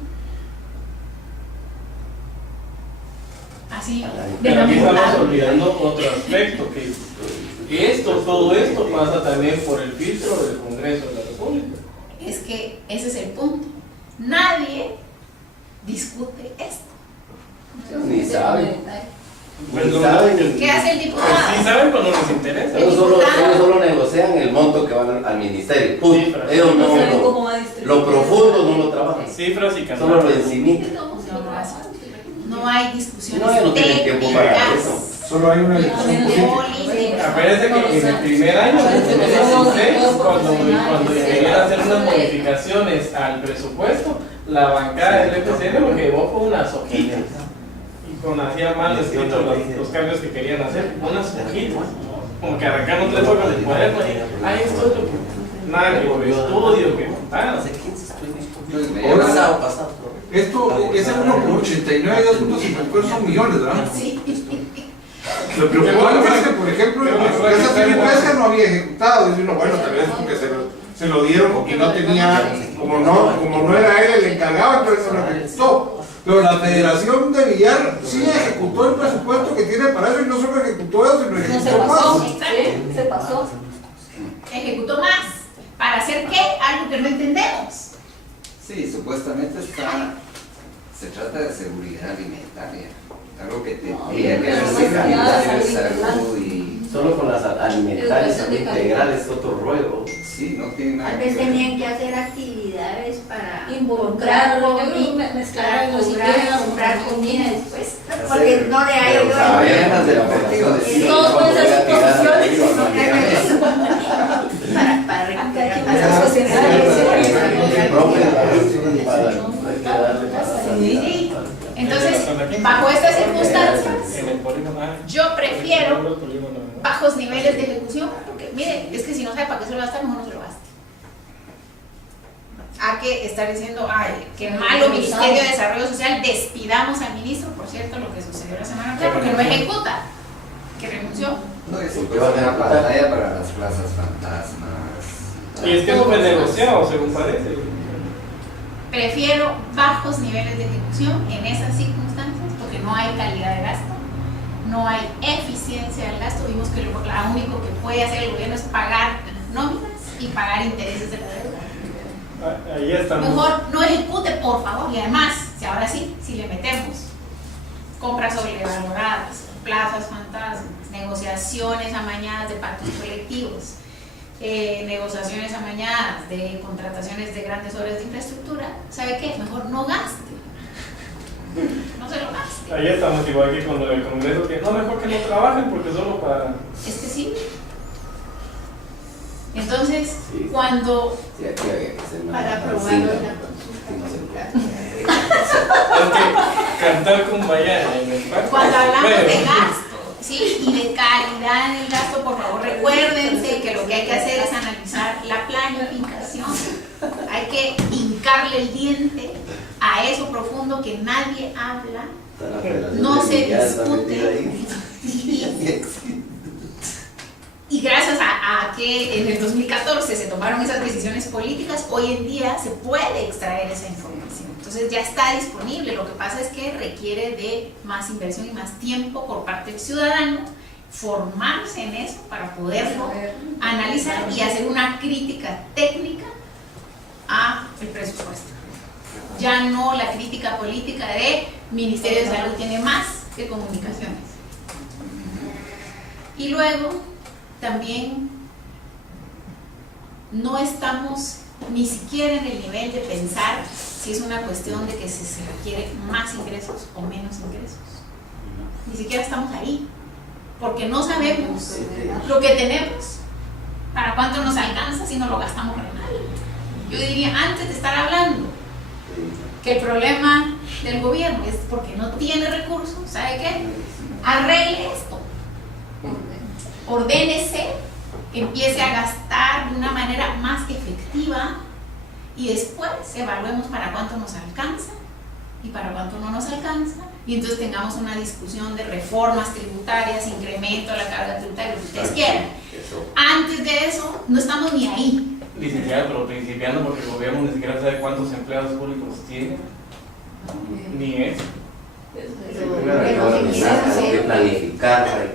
Así, Pero aquí estamos olvidando otro aspecto, que todo esto pasa también por el filtro del Congreso de la República. es que ese es el punto. Nadie discute esto. Ni saben. Pues Ni no- saben. ¿Qué hace el diputado? Sí saben cuando les interesa. Ellos solo negocian el monto que van al ministerio. Punto. Sí, pero- Ellos No no, saben no- cómo va a distribuir. lo profundo no lo trabajan. Cifras y Solo lo canales. encimita. No hay discusiones No, no tienen tiempo para eso. Solo hay una discusión política. políticas. Acuérdense que en el primer año, en el 2016, cuando querían hacer unas modificaciones al presupuesto, la bancada del FCN lo que llevó fue unas hojitas. Y con hacía mal escrito los cambios que querían hacer, unas hojitas. Como que arrancaron 3 hojas del cuaderno y, ay, esto es lo que. Nada, que por estudio, que montaron. Pues me Ahora, llama- pasado. Esto, ese 1,89 de 2.50 son millones, ¿verdad? Sí. Lo preocupante es que, por ejemplo, esa pesca no había ejecutado. Dice uno, bueno, tal vez porque se lo dieron porque no tenía, como no era él el encargado, entonces se lo ejecutó. Pero la Federación de Villar sí ejecutó el presupuesto que tiene para eso y no solo ejecutó eso, sino No se ejecutó pasó, más. sí, se pasó. Ejecutó más. ¿Para hacer qué? Algo que no entendemos. Sí, supuestamente se trata de seguridad alimentaria, algo que tendría que pero verse más calidad allá, de salud salud y Solo con las alimentarias integrales, otro ruego. sí, no tiene nada Tal que vez ver. tenían que hacer actividades para Involucrar, comprar yo creo que comida, mezclar para los idiomas, comprar comprar comida después, porque no le hay Pero saberlas de la operación de Todos pueden ser suposiciones, para recuperar Cada las quien Sí. Entonces, bajo estas circunstancias, En el polígono A. yo prefiero Los polígonos, ¿no? bajos niveles de ejecución, porque mire, es que si no sabe para qué se lo gasta, mejor no se lo gaste. Hay que estar diciendo, ay, qué malo Ministerio de Desarrollo Social, despidamos al ministro, por cierto, lo que sucedió la semana pasada, porque no ejecuta, que renunció. No, es una pantalla para las plazas fantasmas. Y es que no fue negociado, según parece. Prefiero bajos niveles de ejecución en esas circunstancias, porque no hay calidad de gasto, no hay eficiencia del gasto. Vimos que lo único que puede hacer el gobierno es pagar nóminas y pagar intereses de la deuda. Ahí estamos. Mejor no ejecute, por favor. Y además, si ahora sí, si le metemos compras sobrevaloradas, plazas fantasmas, negociaciones amañadas de pactos colectivos, negociaciones amañadas de contrataciones de grandes obras de infraestructura, ¿sabe qué? Mejor no gaste. No se lo gaste. Ahí estamos igual que con lo del Congreso, que no, mejor que no trabajen porque solo para. Es que sí. Entonces, Sí. cuando Sí, aquí había que hacer una para consulta. aprobarlo en la consulta. Es que cantar con Bayana en el parque. Cuando hablamos Pero- de gasto, ¿sí? Y de calidad en el gasto, por favor, recuérdense que lo que hay que hacer es analizar la planificación. Hay que hincarle el diente a eso profundo que nadie habla, Está la Federación no de se Villar, está discute. metida ahí. Y gracias a que en el 2014 se tomaron esas decisiones políticas, hoy en día se puede extraer esa información. Entonces ya está disponible. Lo que pasa es que requiere de más inversión y más tiempo por parte del ciudadano, formarse en eso para poderlo analizar y hacer una crítica técnica a el presupuesto. Ya no la crítica política de Ministerio de Salud tiene más que comunicaciones. Y luego también no estamos ni siquiera en el nivel de pensar si es una cuestión de que se requiere más ingresos o menos ingresos. Ni siquiera estamos ahí, porque no sabemos lo que tenemos, para cuánto nos alcanza si no lo gastamos re mal. Yo diría, antes de estar hablando que el problema del gobierno es porque no tiene recursos, ¿sabe qué? Arregle esto, ordénese, empiece a gastar de una manera más efectiva y después evaluemos para cuánto nos alcanza y para cuánto no nos alcanza, y entonces tengamos una discusión de reformas tributarias, incremento de la carga tributaria, lo que ustedes quieran. Antes de eso no estamos ni ahí. Licenciada, pero principiando porque el gobierno ni siquiera sabe cuántos empleados públicos tiene, ni eso. Hay que organizar, hay que planificar,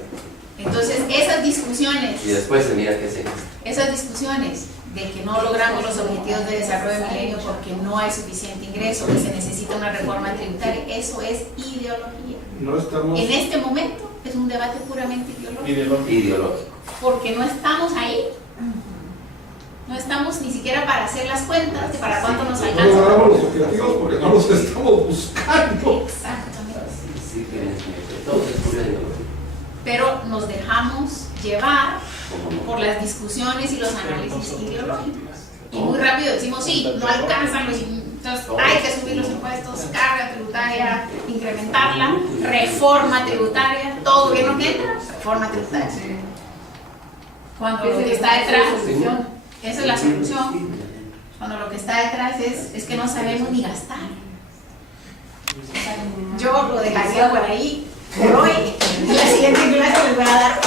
Entonces esas discusiones, y después se mira qué se hace. esas discusiones de que no logramos los objetivos de desarrollo del milenio porque no hay suficiente ingreso, que se necesita una reforma tributaria, eso es ideología. No estamos. En este momento es un debate puramente ideológico, Ideológico. porque no estamos ahí. No estamos ni siquiera para hacer las cuentas de para cuánto nos No alcanza. logramos los objetivos porque no los estamos buscando. Exactamente. Sí, todo es pura ideología. Pero nos dejamos llevar ¿Cómo no? por las discusiones y los análisis ideológicos. Y muy rápido decimos, sí, no alcanzan los, entonces hay que subir los impuestos, carga tributaria, incrementarla, reforma tributaria, todo gobierno que entra, reforma tributaria. Cuando lo que está detrás, esa es la solución, cuando lo que está detrás es que no sabemos ni gastar. O sea, yo lo dejaría por ahí, por hoy, en la siguiente clase les voy a dar